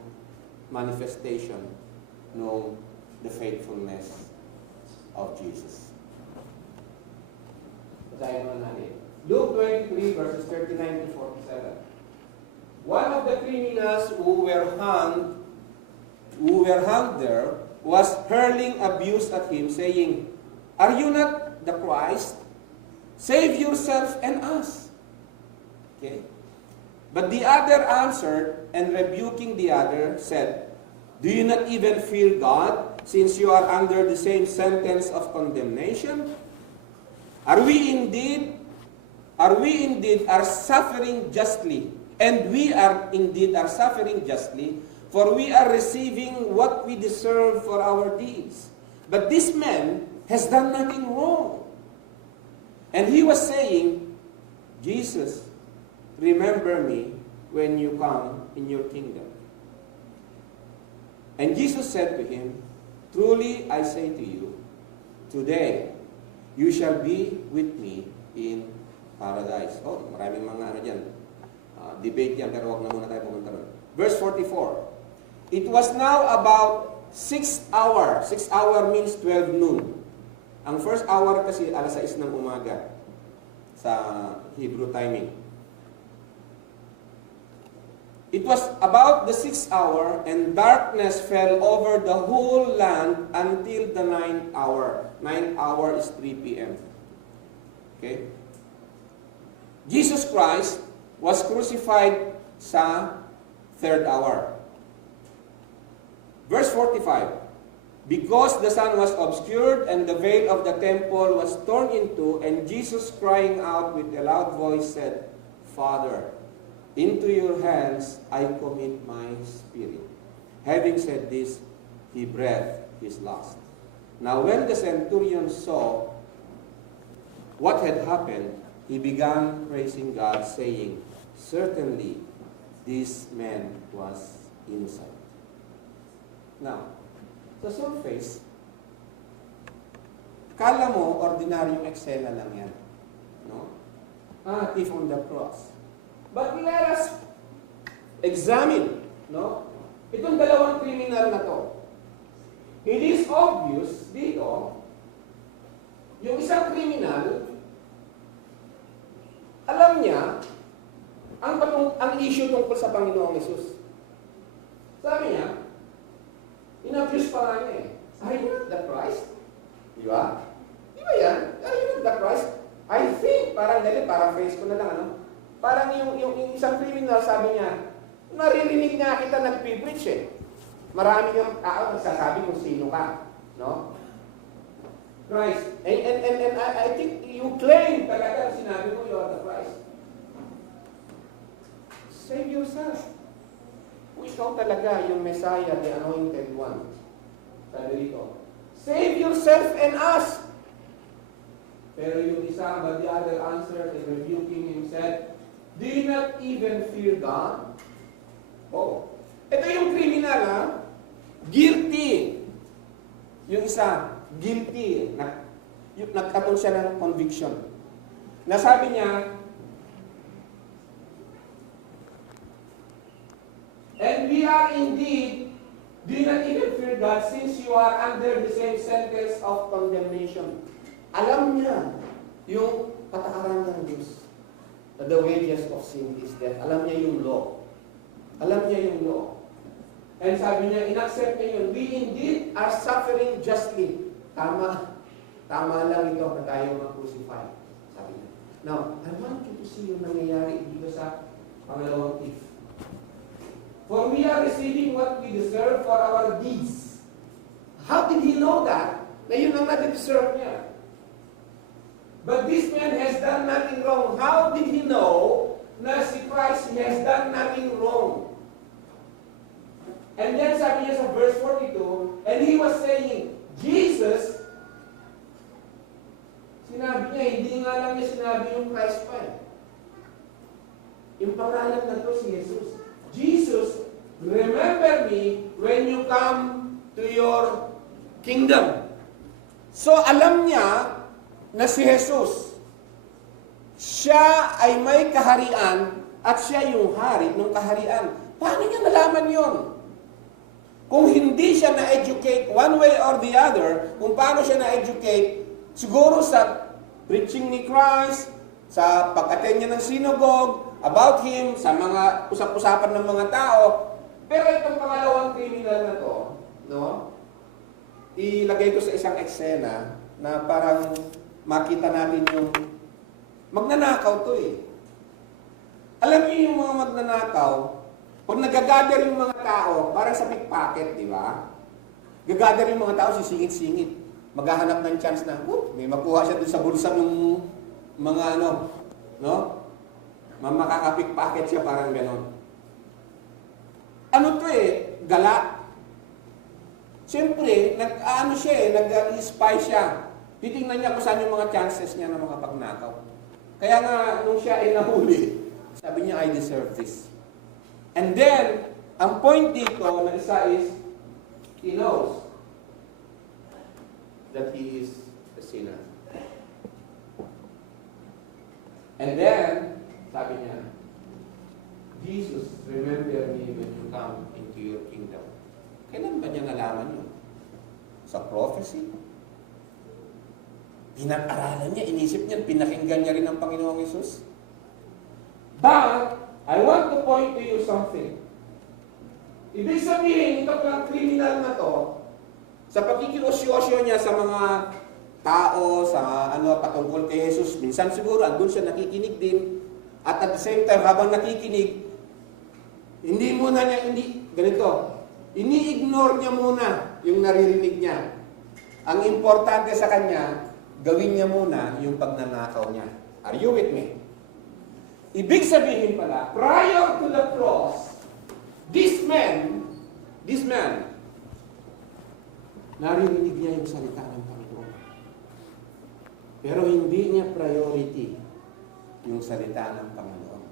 manifestation ng the faithfulness of Jesus. Basahin naman natin. Luke 23 verses 39 to 47. One of the criminals who were hung there was hurling abuse at him, saying, "Are you not the Christ? Save yourself and us." Okay? But the other answered, and rebuking the other, said, "Do you not even fear God, since you are under the same sentence of condemnation? Are we indeed are suffering justly? And we are indeed suffering justly, for we are receiving what we deserve for our deeds. But this man has done nothing wrong." And he was saying, "Jesus, remember me when you come in your kingdom." And Jesus said to him, "Truly I say to you, today you shall be with me in paradise." Oh, maraming mga dyan. Debate yan, pero wag na muna tayo pumunta ron. Verse 44. It was now about 6 hour. 6 hour means 12 noon. Ang first hour kasi alas 6 ng umaga sa Hebrew timing. It was about the 6th hour, and darkness fell over the whole land until the 9th hour. 9th hour is 3 p.m. Okay? Jesus Christ was crucified sa 3rd hour. Verse 45. Because the sun was obscured and the veil of the temple was torn in two, and Jesus, crying out with a loud voice, said, "Father, into your hands I commit my spirit." Having said this, he breathed his last. Now when the centurion saw what had happened, he began praising God, saying, "Certainly this man was innocent." Now, sa surface, kala mo, ordinaryong eksena lang yan. No? Thief on the cross. But let us examine, no? Itong dalawang kriminal na to. It is obvious dito, yung isang kriminal, alam niya, ang issue tungkol sa Panginoong Hesus. Sabi niya, in-abuse pa nga niya eh. "Are you not the Christ?" Di ba? Di ba yan? "Are you not the Christ?" I think, paraphrase ko na lang, ano? Parang yung isang criminal, sabi niya, naririnig nga kita nagpipreach eh. Marami yung tao nagsasabi kung sino ka. No? Christ. And I think you claim talaga, sinabi mo, you are the Christ. Save yourself. Kung ikaw talaga yung Messiah, the Anointed One. Sabi dito, save yourself and us. Pero yung isa, but the other answered and rebuking him said, "Do you not even fear God?" Oh. Ito yung criminal, ha? Guilty. Yung isa, guilty. Nagkatong siya ng conviction. Nasabi niya, "And we are indeed, do you not even fear God, since you are under the same sentence of condemnation." Alam niya yung patakaran ng Diyos. The wages of sin is death. Alam niya yung law. Alam niya yung law. And sabi niya, in-accept niya yun. We indeed are suffering justly. Tama lang ito na tayo mag-crucify. Sabi niya. Now, I want you to see yung nangyayari dito sa pangalawang thief. For we are receiving what we deserve for our deeds. How did he know that? Na yun ang na-deserve niya. But this man has done nothing wrong. How did he know na si Christ has done nothing wrong? And then sabi niya sa verse 42, and he was saying, Jesus, sinabi niya, hindi nga lang niya sinabi yung Christ pa eh. Yung pangalan na to si Jesus. Jesus, remember me when you come to your kingdom. So alam niya na si Jesus, siya ay may kaharian at siya yung hari ng kaharian. Paano niya nalaman yon? Kung hindi siya na-educate one way or the other, kung paano siya na-educate, siguro sa preaching ni Christ, sa pag-attend niya ng synagogue, about Him, sa mga usap-usapan ng mga tao. Pero itong pangalawang criminal na to, no? Ilagay ko sa isang eksena na parang makita natin yung magnanakaw to eh. Alam niyo yung mga magnanakaw, pag nagagather yung mga tao, parang sa pickpocket, di ba? Gagather yung mga tao, sisingit-singit. Maghahanap ng chance na, may makuha siya dun sa bulsa ng mga no? Makaka-pickpocket siya, parang ganon. Ano to eh? Gala. Siyempre, nag-spy siya. Titingnan niya kung saan yung mga chances niya na makapagnakaw. Kaya nga, nung siya ay nahuli, sabi niya, I deserve this. And then, ang point dito na isa is, he knows that he is a sinner. And then, sabi niya, Jesus, remember me when you come into your kingdom. Kailan ba niya nalaman yun? Sa prophecy? Pinag-aralan niya, inisip niya, pinakinggan niya rin ang Panginoong Hesus. But, I want to point to you something. Ibig sabihin, ito palang criminal na to, sa pakikiosyo niya sa mga tao, sa patungkol kay Jesus, minsan siguro, andun siya nakikinig din, at the same time, habang nakikinig, ini-ignore niya muna yung naririnig niya. Ang importante sa kanya, gawin niya muna yung pagnanakaw niya. Are you with me? Ibig sabihin pala, prior to the cross, this man, naririnig niya yung salita ng Panginoon. Pero hindi niya priority yung salita ng Panginoon.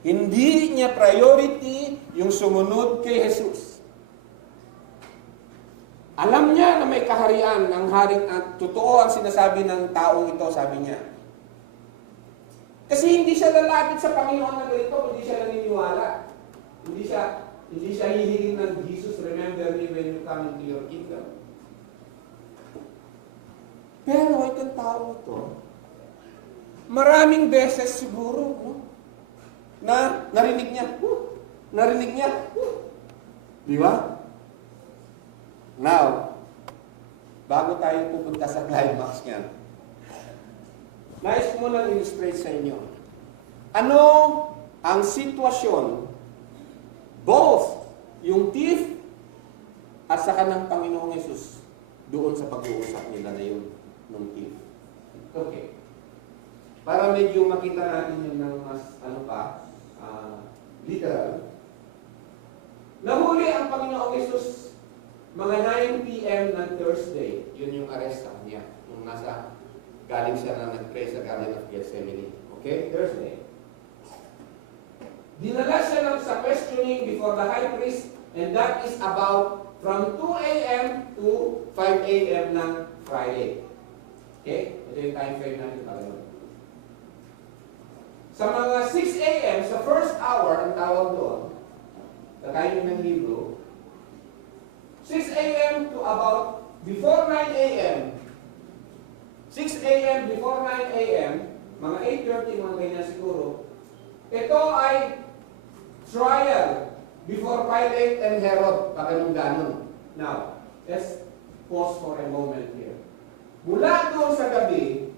Hindi niya priority yung sumunod kay Jesus. Alam niya na may kaharian ng haring at totoo ang sinasabi ng taong ito, sabi niya. Kasi hindi siya lalapit sa Panginoon na ganito, hindi siya naniniwala. Hindi siya hihiling ng Jesus, remember me when you come into your kingdom. Pero itong tao ito, maraming beses siguro, na narinig niya, di ba? Now, bago tayo pupunta sa climax niyan, nais ko muna illustrate sa inyo. Ano ang sitwasyon, both yung thief at saka ng Panginoong Hesus doon sa pag-uusap nila na yun, nung thief. Okay. Para medyo makita natin yun ng mas, literal. Nahuli ang Panginoong Hesus mga 9 p.m. ng Thursday. Yun yung arrest niya. Yung galing siya na nag-pray sa Garden of Gethsemane. Okay? Thursday. Dinala siya lang sa questioning before the high priest, and that is about from 2 a.m. to 5 a.m. ng Friday. Okay? Ito yung time frame natin para yun. Sa mga 6 a.m., sa first hour, ang tawag doon, sa timing ng Hebrew, 6 a.m. to about before 9 a.m., 6 a.m. before 9 a.m., mga 8:30, mga ganyan siguro, ito ay trial before Pilate and Herod, pagganong-ganon. Now, let's pause for a moment here. Mula doon sa gabi,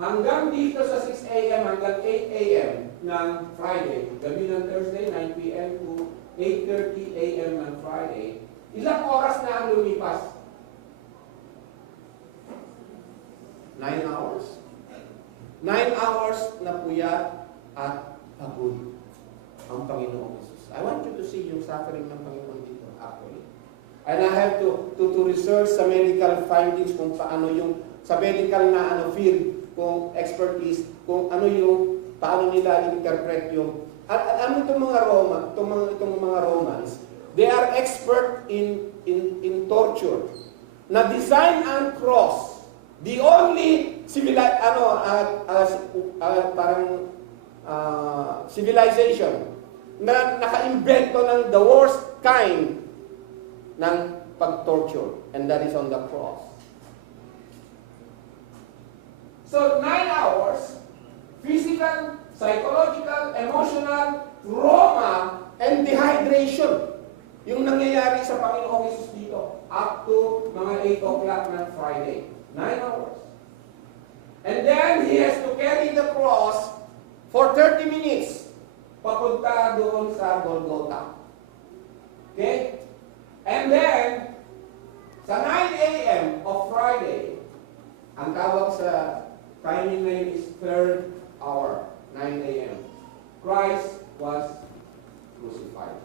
hanggang dito sa 6 a.m. hanggang 8 a.m. ng Friday, gabi ng Thursday, 9 p.m. to 8:30 a.m. ng Friday, ilang oras na ang lumipas? 9 hours? 9 hours na puyat at pagod ang Panginoong Jesus. I want you to see yung suffering ng Panginoon dito, actually. And I have to research sa medical findings kung paano yung, sa medical na field, kung expertise, kung paano nila interpret yung, ano itong mga itong mga Romans, they are expert in torture. Na design ang cross, the only civilization na naka-invento ng the worst kind ng pag-torture, and that is on the cross. So 9 hours, physical, psychological, emotional, trauma, and dehydration. Yung nangyayari sa Panginoong Hesus dito, up to mga 8 o'clock ng Friday. 9 hours. And then, he has to carry the cross for 30 minutes. Papunta doon sa Golgotha. Okay? And then, sa 9 a.m. of Friday, ang tawag sa timing na yun is 3rd hour, 9 a.m. Christ was crucified.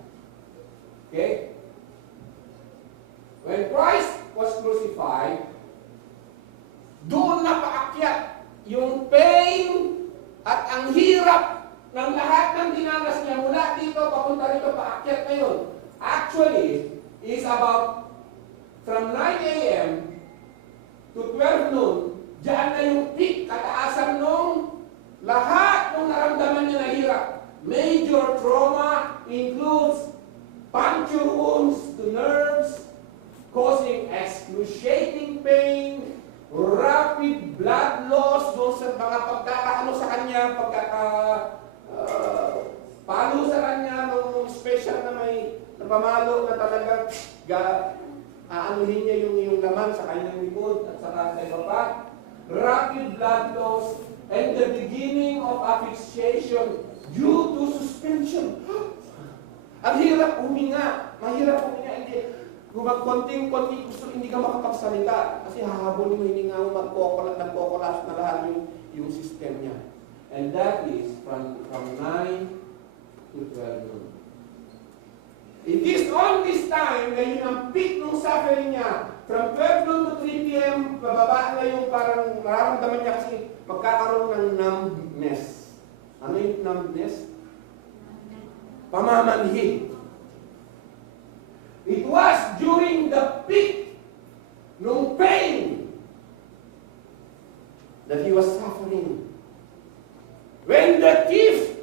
Okay? When Christ was crucified, doon na paakyat yung pain at ang hirap ng lahat ng dinanas niya mula dito papunta rito paakyat ngayon. Actually, is about from 9 a.m. to 12 noon, diyan na yung peak, kataasan nung lahat ng naramdaman niya na hirap. Major trauma includes puncture wounds to nerves, causing excruciating pain, rapid blood loss doon sa mga pagkakaano sa kanya, palo sa kanya, nung special na may napamalo na talagang aanuhin niya yung laman sa kanyang likod at saka sa iba pa. Rapid blood loss and the beginning of asphyxiation due to suspension. Ang hirap huminga. Mahirap huminga. Kung konting-konti gusto, hindi ka makapagsalita. Kasi hahabulin mo, hininga mo, nagpokolas na lahat yung system niya. And that is from 9 to 12 noon. It is on this time na yun ang peak ng suffering niya. From 12 noon to 3 p.m., bababa na yung parang mararamdaman niya kasi magkakaroon ng numbness. Ano yung numbness? Pamamanhid. It was during the peak ng pain that he was suffering. When the thief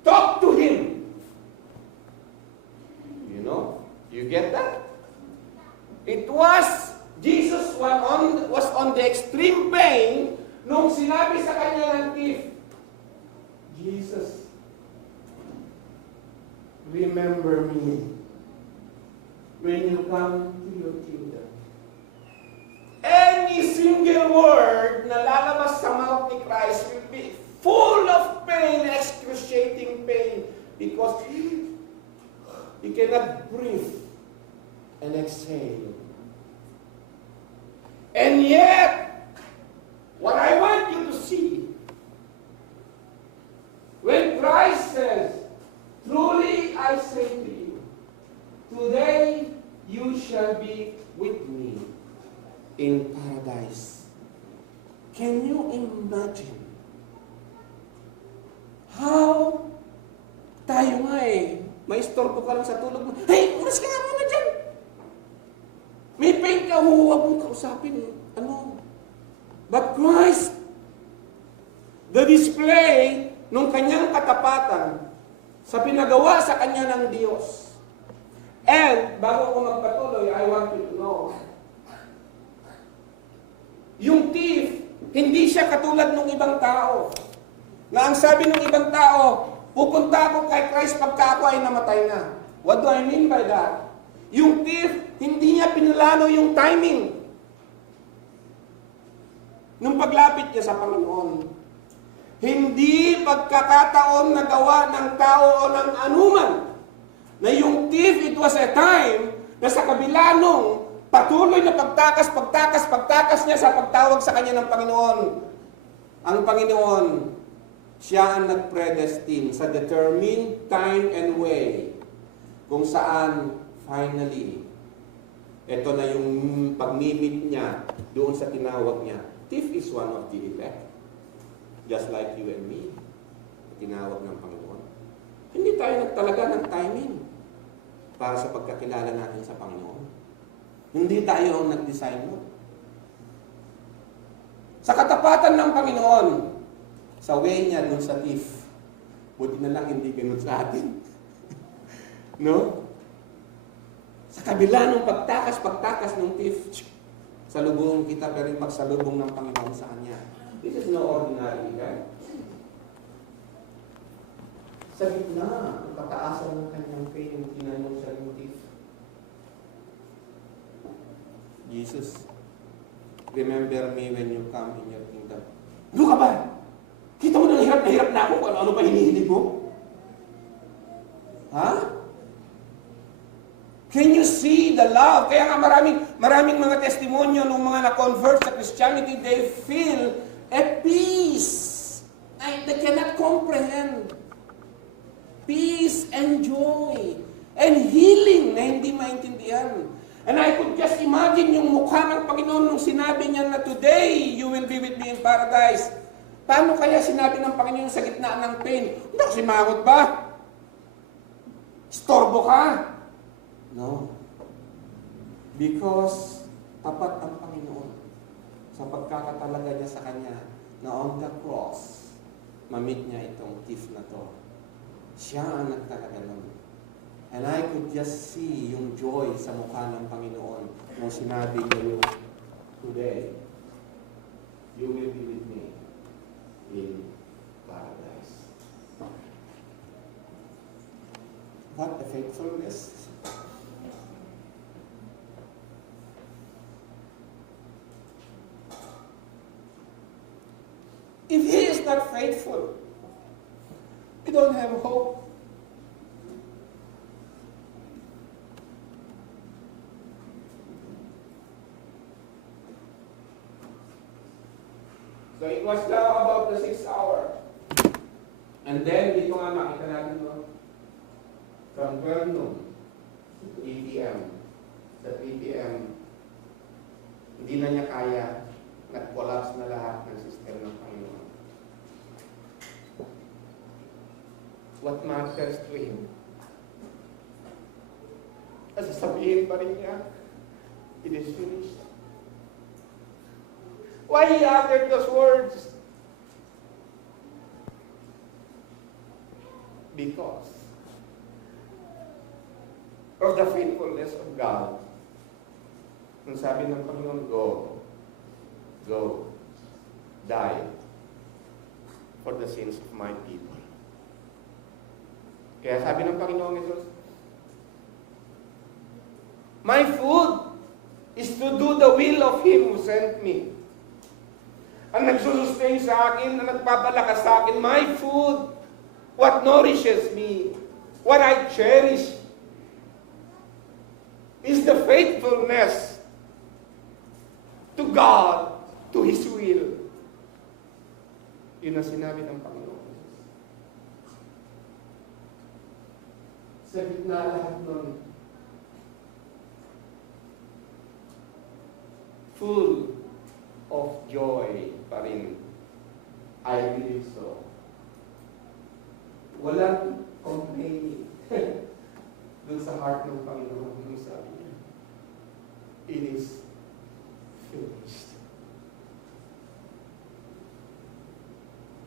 talked to him. You know? You get that? It was, Jesus was on the extreme pain nung sinabi sa kanya ng thief, Jesus, remember me when you come to your kingdom. Any single word na lalabas sa mouth ni Christ will be full of pain, excruciating pain, because he cannot breathe and exhale. And yet, what I want you to see, when Christ says, truly I say to you, today you shall be with me in paradise. Can you imagine how tayo nga may istorbo ka lang sa tulog mo, hey, uras ka nga muna dyan. May pain ka, huwag mong kausapin. Ano? But Christ, the display ng kanyang katapatan sa pinagawa sa kanya ng Diyos. And, bago ako magpatuloy, I want you to know, yung thief, hindi siya katulad ng ibang tao. Na ang sabi ng ibang tao, pupunta ako kay Christ pagka ako ay namatay na. What do I mean by that? Yung thief, hindi niya pinalano yung timing. Nung paglapit niya sa Panginoon, hindi pagkakataon na gawa ng tao o ng anuman na yung thief, it was a time na sa kabila nung patuloy na pagtakas niya sa pagtawag sa kanya ng Panginoon. Ang Panginoon, siya ang nag-predestine sa determined time and way kung saan finally, ito na yung pag-meet niya doon sa tinawag niya. Thief is one of the elect. Just like you and me. Tinawag ng Panginoon. Hindi tayo nagtalaga ng timing para sa pagkakilala natin sa Panginoon. Hindi tayo ang nag-design mo. Sa katapatan ng Panginoon, sa way niya doon sa thief, buti na lang hindi ganun sa atin. No? Sa kabila ng pagtakas ng thief, salubong kita pero yung magsalubong ng Panginoon sa kanya. This is no ordinary event. Sa gitna, ang kataasan ng kanyang pain, tinanong siya ng thief, Jesus, remember me when you come in your kingdom. Ano ka ba? Kita mo na hirap na ako kung ano pa hinihiling mo? Ha? Can you see the love? Kaya nga maraming mga testimonyo ng mga na-convert sa Christianity, they feel a peace they cannot comprehend. Peace and joy and healing na hindi maintindihan. And I could just imagine yung mukha ng Panginoon nung sinabi niya na today you will be with me in paradise. Paano kaya sinabi ng Panginoon sa gitna ng pain? Hindi ako simangot ba? Storbo ka? No. Because tapat ang Panginoon sa pagkakatalaga niya sa Kanya na on the cross, mamit niya itong thief na to. Siya ang nagtalaga nun. And I could just see yung joy sa mukha ng Panginoon nung sinabi niya yung, today, you will be with me in paradise. What a faithfulness. If He is not faithful, we don't have hope. So it was now about the 6th hour. And then, dito nga makita natin mo, from 12 noon to 3 p.m. Sa 3 p.m., hindi na niya kaya, nag-collapse na lahat ng system ng Panginoon. What matters to Him? Kasi sabihin pa rin niya, it is finished. Why He uttered those words? Because of the faithfulness of God. Nung sabi ng Panginoon, go, die for the sins of my people. Kaya sabi ng Panginoon Jesus, my food is to do the will of Him who sent me. Ang nagsusustain sa akin, ang nagpapalakas sa akin, my food, what nourishes me, what I cherish, is the faithfulness to God, to His will. Yun ang sinabi ng Panginoon. Sa gitna lahat nun, full of joy pa rin. I believe so. Walang complaining dun sa heart ng Panginoon nung sabi niya, it is finished.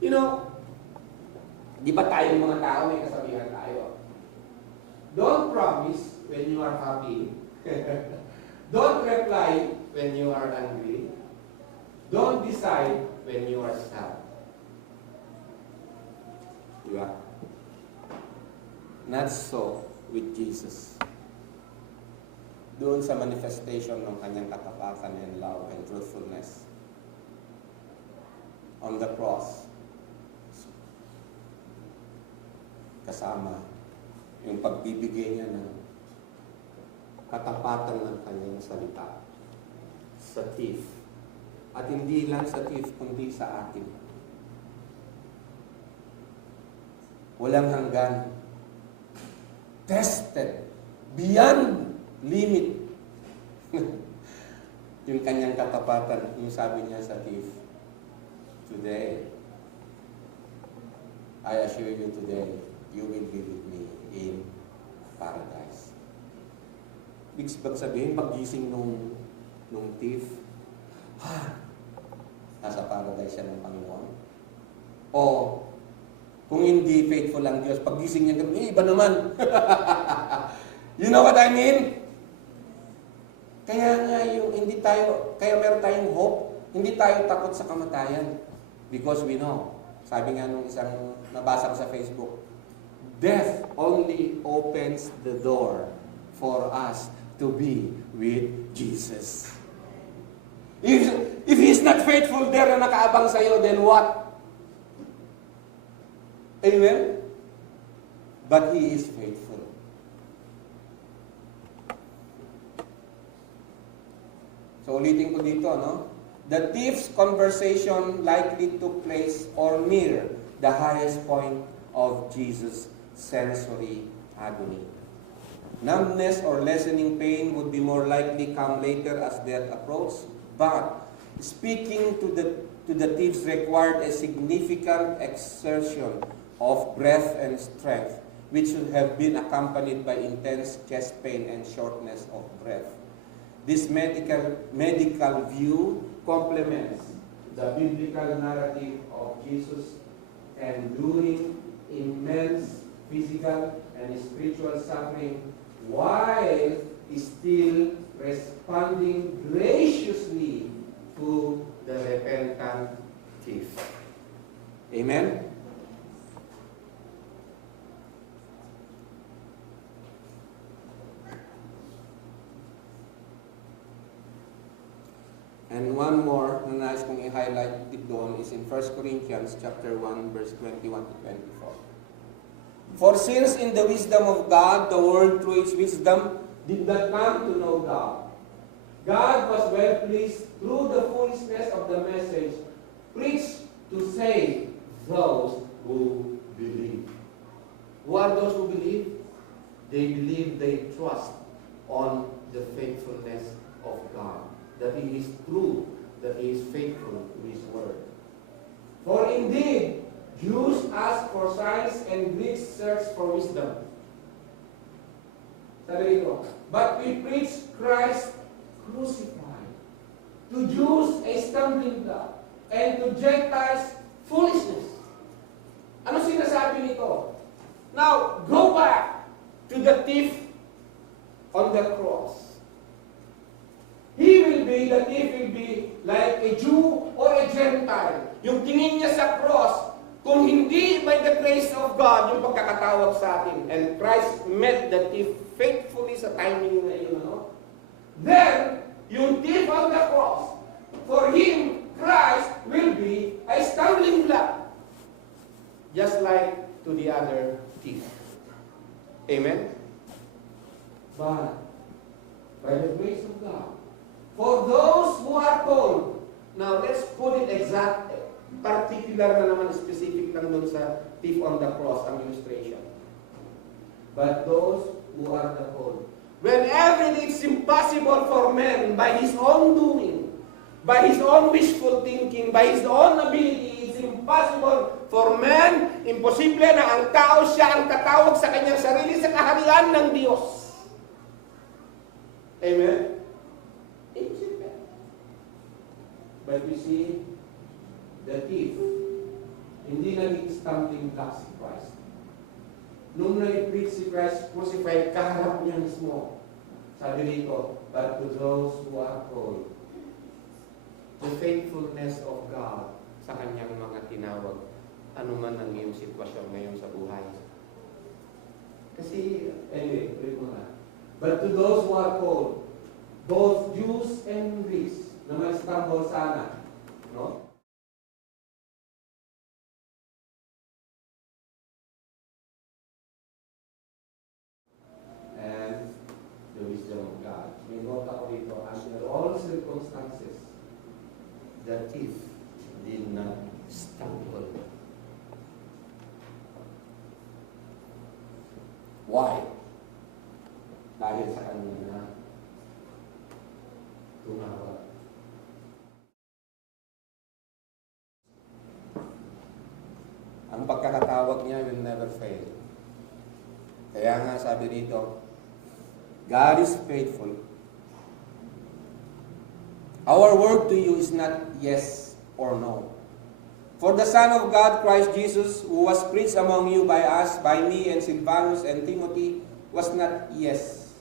You know, di ba tayong mga tao may kasabihan tayo? Don't promise when you are happy. Don't reply when you are angry. Don't decide when you are sad. Diba? Not so with Jesus. Doon sa manifestation ng kanyang katapatan and love and truthfulness. On the cross. Kasama yung pagbibigay niya ng katapatan ng kanyang salita sa thief. At hindi lang sa thief, kundi sa atin. Walang hanggan. Tested. Beyond limit. Yung kanyang katapatan, yung sabi niya sa thief, today, I assure you today, you will be with me in paradise. Ibig sabihin, paggising nung thief, nasa paradise siya ng Panginoon. O, kung hindi faithful ang Diyos, paggising niya, iba naman. You know what I mean? Kaya nga kaya meron tayong hope, hindi tayo takot sa kamatayan. Because we know, sabi nga nung isang nabasa ko sa Facebook, death only opens the door for us to be with Jesus. If He's not faithful there na nakaabang sa'yo, then what? Amen? But He is faithful. So ulitin ko dito, no? The thief's conversation likely took place or near the highest point of Jesus' sensory agony. Numbness or lessening pain would be more likely come later as death approached, but speaking to the thieves required a significant exertion of breath and strength, which should have been accompanied by intense chest pain and shortness of breath. This medical view complements the biblical narrative of Jesus enduring immense physical and spiritual suffering while still responding graciously to the repentant thief. Amen? And one more na nais kong i-highlight doon is in 1 Corinthians chapter 1, verse 21 to 24. For since in the wisdom of God, the world through its wisdom did not come to know God, God was well pleased through the foolishness of the message preached to save those who believe. Who are those who believe? They believe, they trust on the faithfulness of God. That He is true, that He is faithful to His word. For indeed, Jews ask for signs and Greeks search for wisdom. Sabi ito, but we preach Christ crucified. To Jews, a stumbling block, and to Gentiles, foolishness. Ano sinasabi nito? Now, go back to the thief on the cross. The thief will be like a Jew or a Gentile. Yung tingin niya sa cross, kung hindi by the grace of God, yung pagkakatawag sa atin. And Christ met the thief faithfully sa timing na yun. No? Then, yung thief on the cross, for him, Christ will be a stumbling block. Just like to the other thief. Amen? But, by the grace of God, for those who are called, now let's put it exact, particular na naman, specific lang dun sa thief on the cross, ang illustration. But those who are the called, whenever it's impossible for man by his own doing, by his own wishful thinking, by his own ability, it's impossible for man, imposible na ang tao siya ang tatawag sa kanyang sarili sa kaharian ng Diyos. Amen? Imposible. But you see, the thief, hindi naging stumbling block si Christ. Nung na-preach si Christ crucified, kaharap niya mismo. Sabi rito, but to those who are called, the faithfulness of God sa kanyang mga tinawag, anuman ang iyong sitwasyon ngayon sa buhay. Kasi, anyway, read mo na. But to those who are called, both Jews and Greeks, na may stumble sana, no? And the wisdom of God. May note ako dito, under all circumstances, the thief did not stumble. Why? Dahil sa kanya tumawag. Ang pagkakatawag niya will never fail. Kaya nga sabi rito, God is faithful. Our word to you is not yes or no. For the Son of God, Christ Jesus, who was preached among you by us, by me and Silvanus and Timothy, was not yes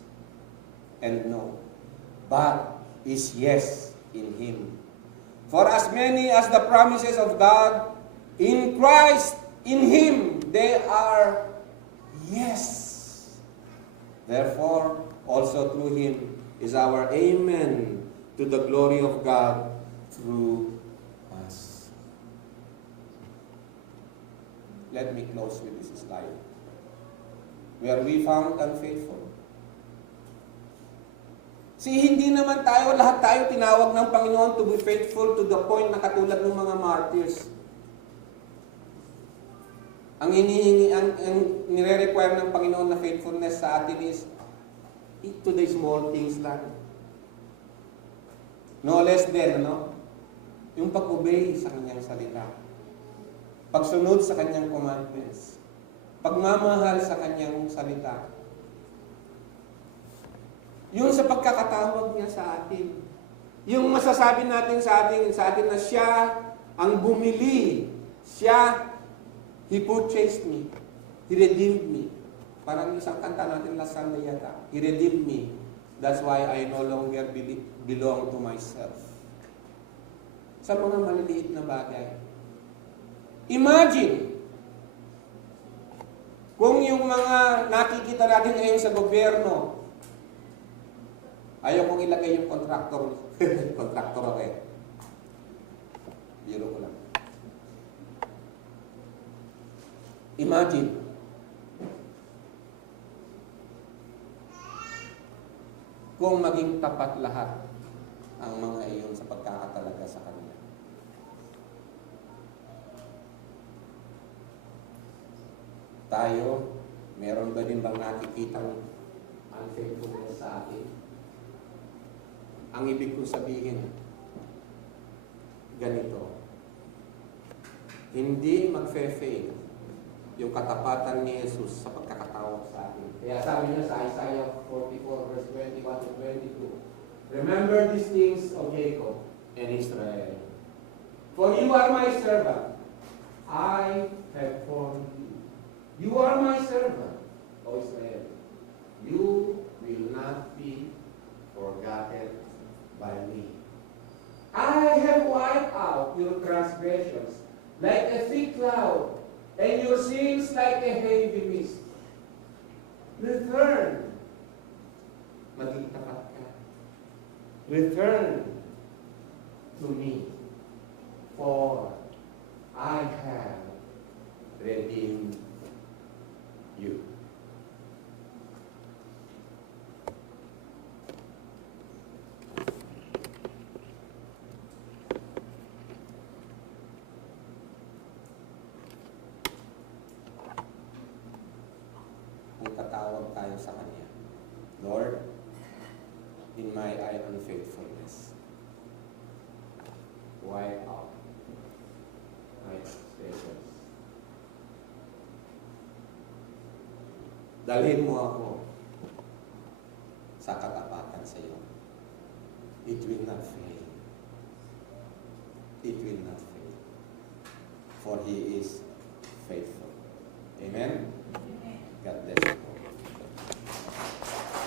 and no, but is yes in Him. For as many as the promises of God in Christ, in Him, they are yes. Therefore, also through Him is our amen to the glory of God through us. Let me close with this slide. Where we found unfaithful. Hindi naman tayo, lahat tayo tinawag ng Panginoon to be faithful to the point na katulad ng mga martyrs. Ang hinihingi, ang nire-require ng Panginoon na faithfulness sa atin is to the small things lang. No less than, yung pag-obey sa Kanyang salita. Pagsunod sa Kanyang commandments. Pagmamahal sa Kanyang salita. Yung sa pagkakatawag niya sa atin. Yung masasabi natin sa atin na siya ang bumili. Siya, He purchased me. He redeemed me. Parang isang kanta natin last Sunday yata. He redeemed me. That's why I no longer belong to myself. Sa mga maliliit na bagay. Imagine, kung yung mga nakikita natin ngayon sa gobyerno, ayaw kong ilagay yung contractor. Contractor ako eh. Biro ko lang. Imagine. Kung maging tapat lahat ang mga iyon sa pagkakatalaga sa kanila. Tayo, meron ba din bang nakikitang unfaithfulness sa atin? Ang ibig kong sabihin, ganito, hindi magfe-fail yung katapatan ni Jesus sa pagkakatawag sa atin. Kaya sabi niya sa Isaiah 44 verse 21 to 22, remember these things, O Jacob and Israel. For you are my servant. I have formed you. You are my servant, O Israel. You will not be forgotten by me. I have wiped out your transgressions like a thick cloud, and your sins like a heavy mist. Return. Maging tapat ka. Return to me, for I have redeemed you. Kung tatawag tayo sa Kanya, Lord, in my unfaithfulness, wipe out my transgressions. Dalhin mo ako sa katapatan sa iyo. It will not fail. It will not fail. For He is faithful. Amen? God bless you.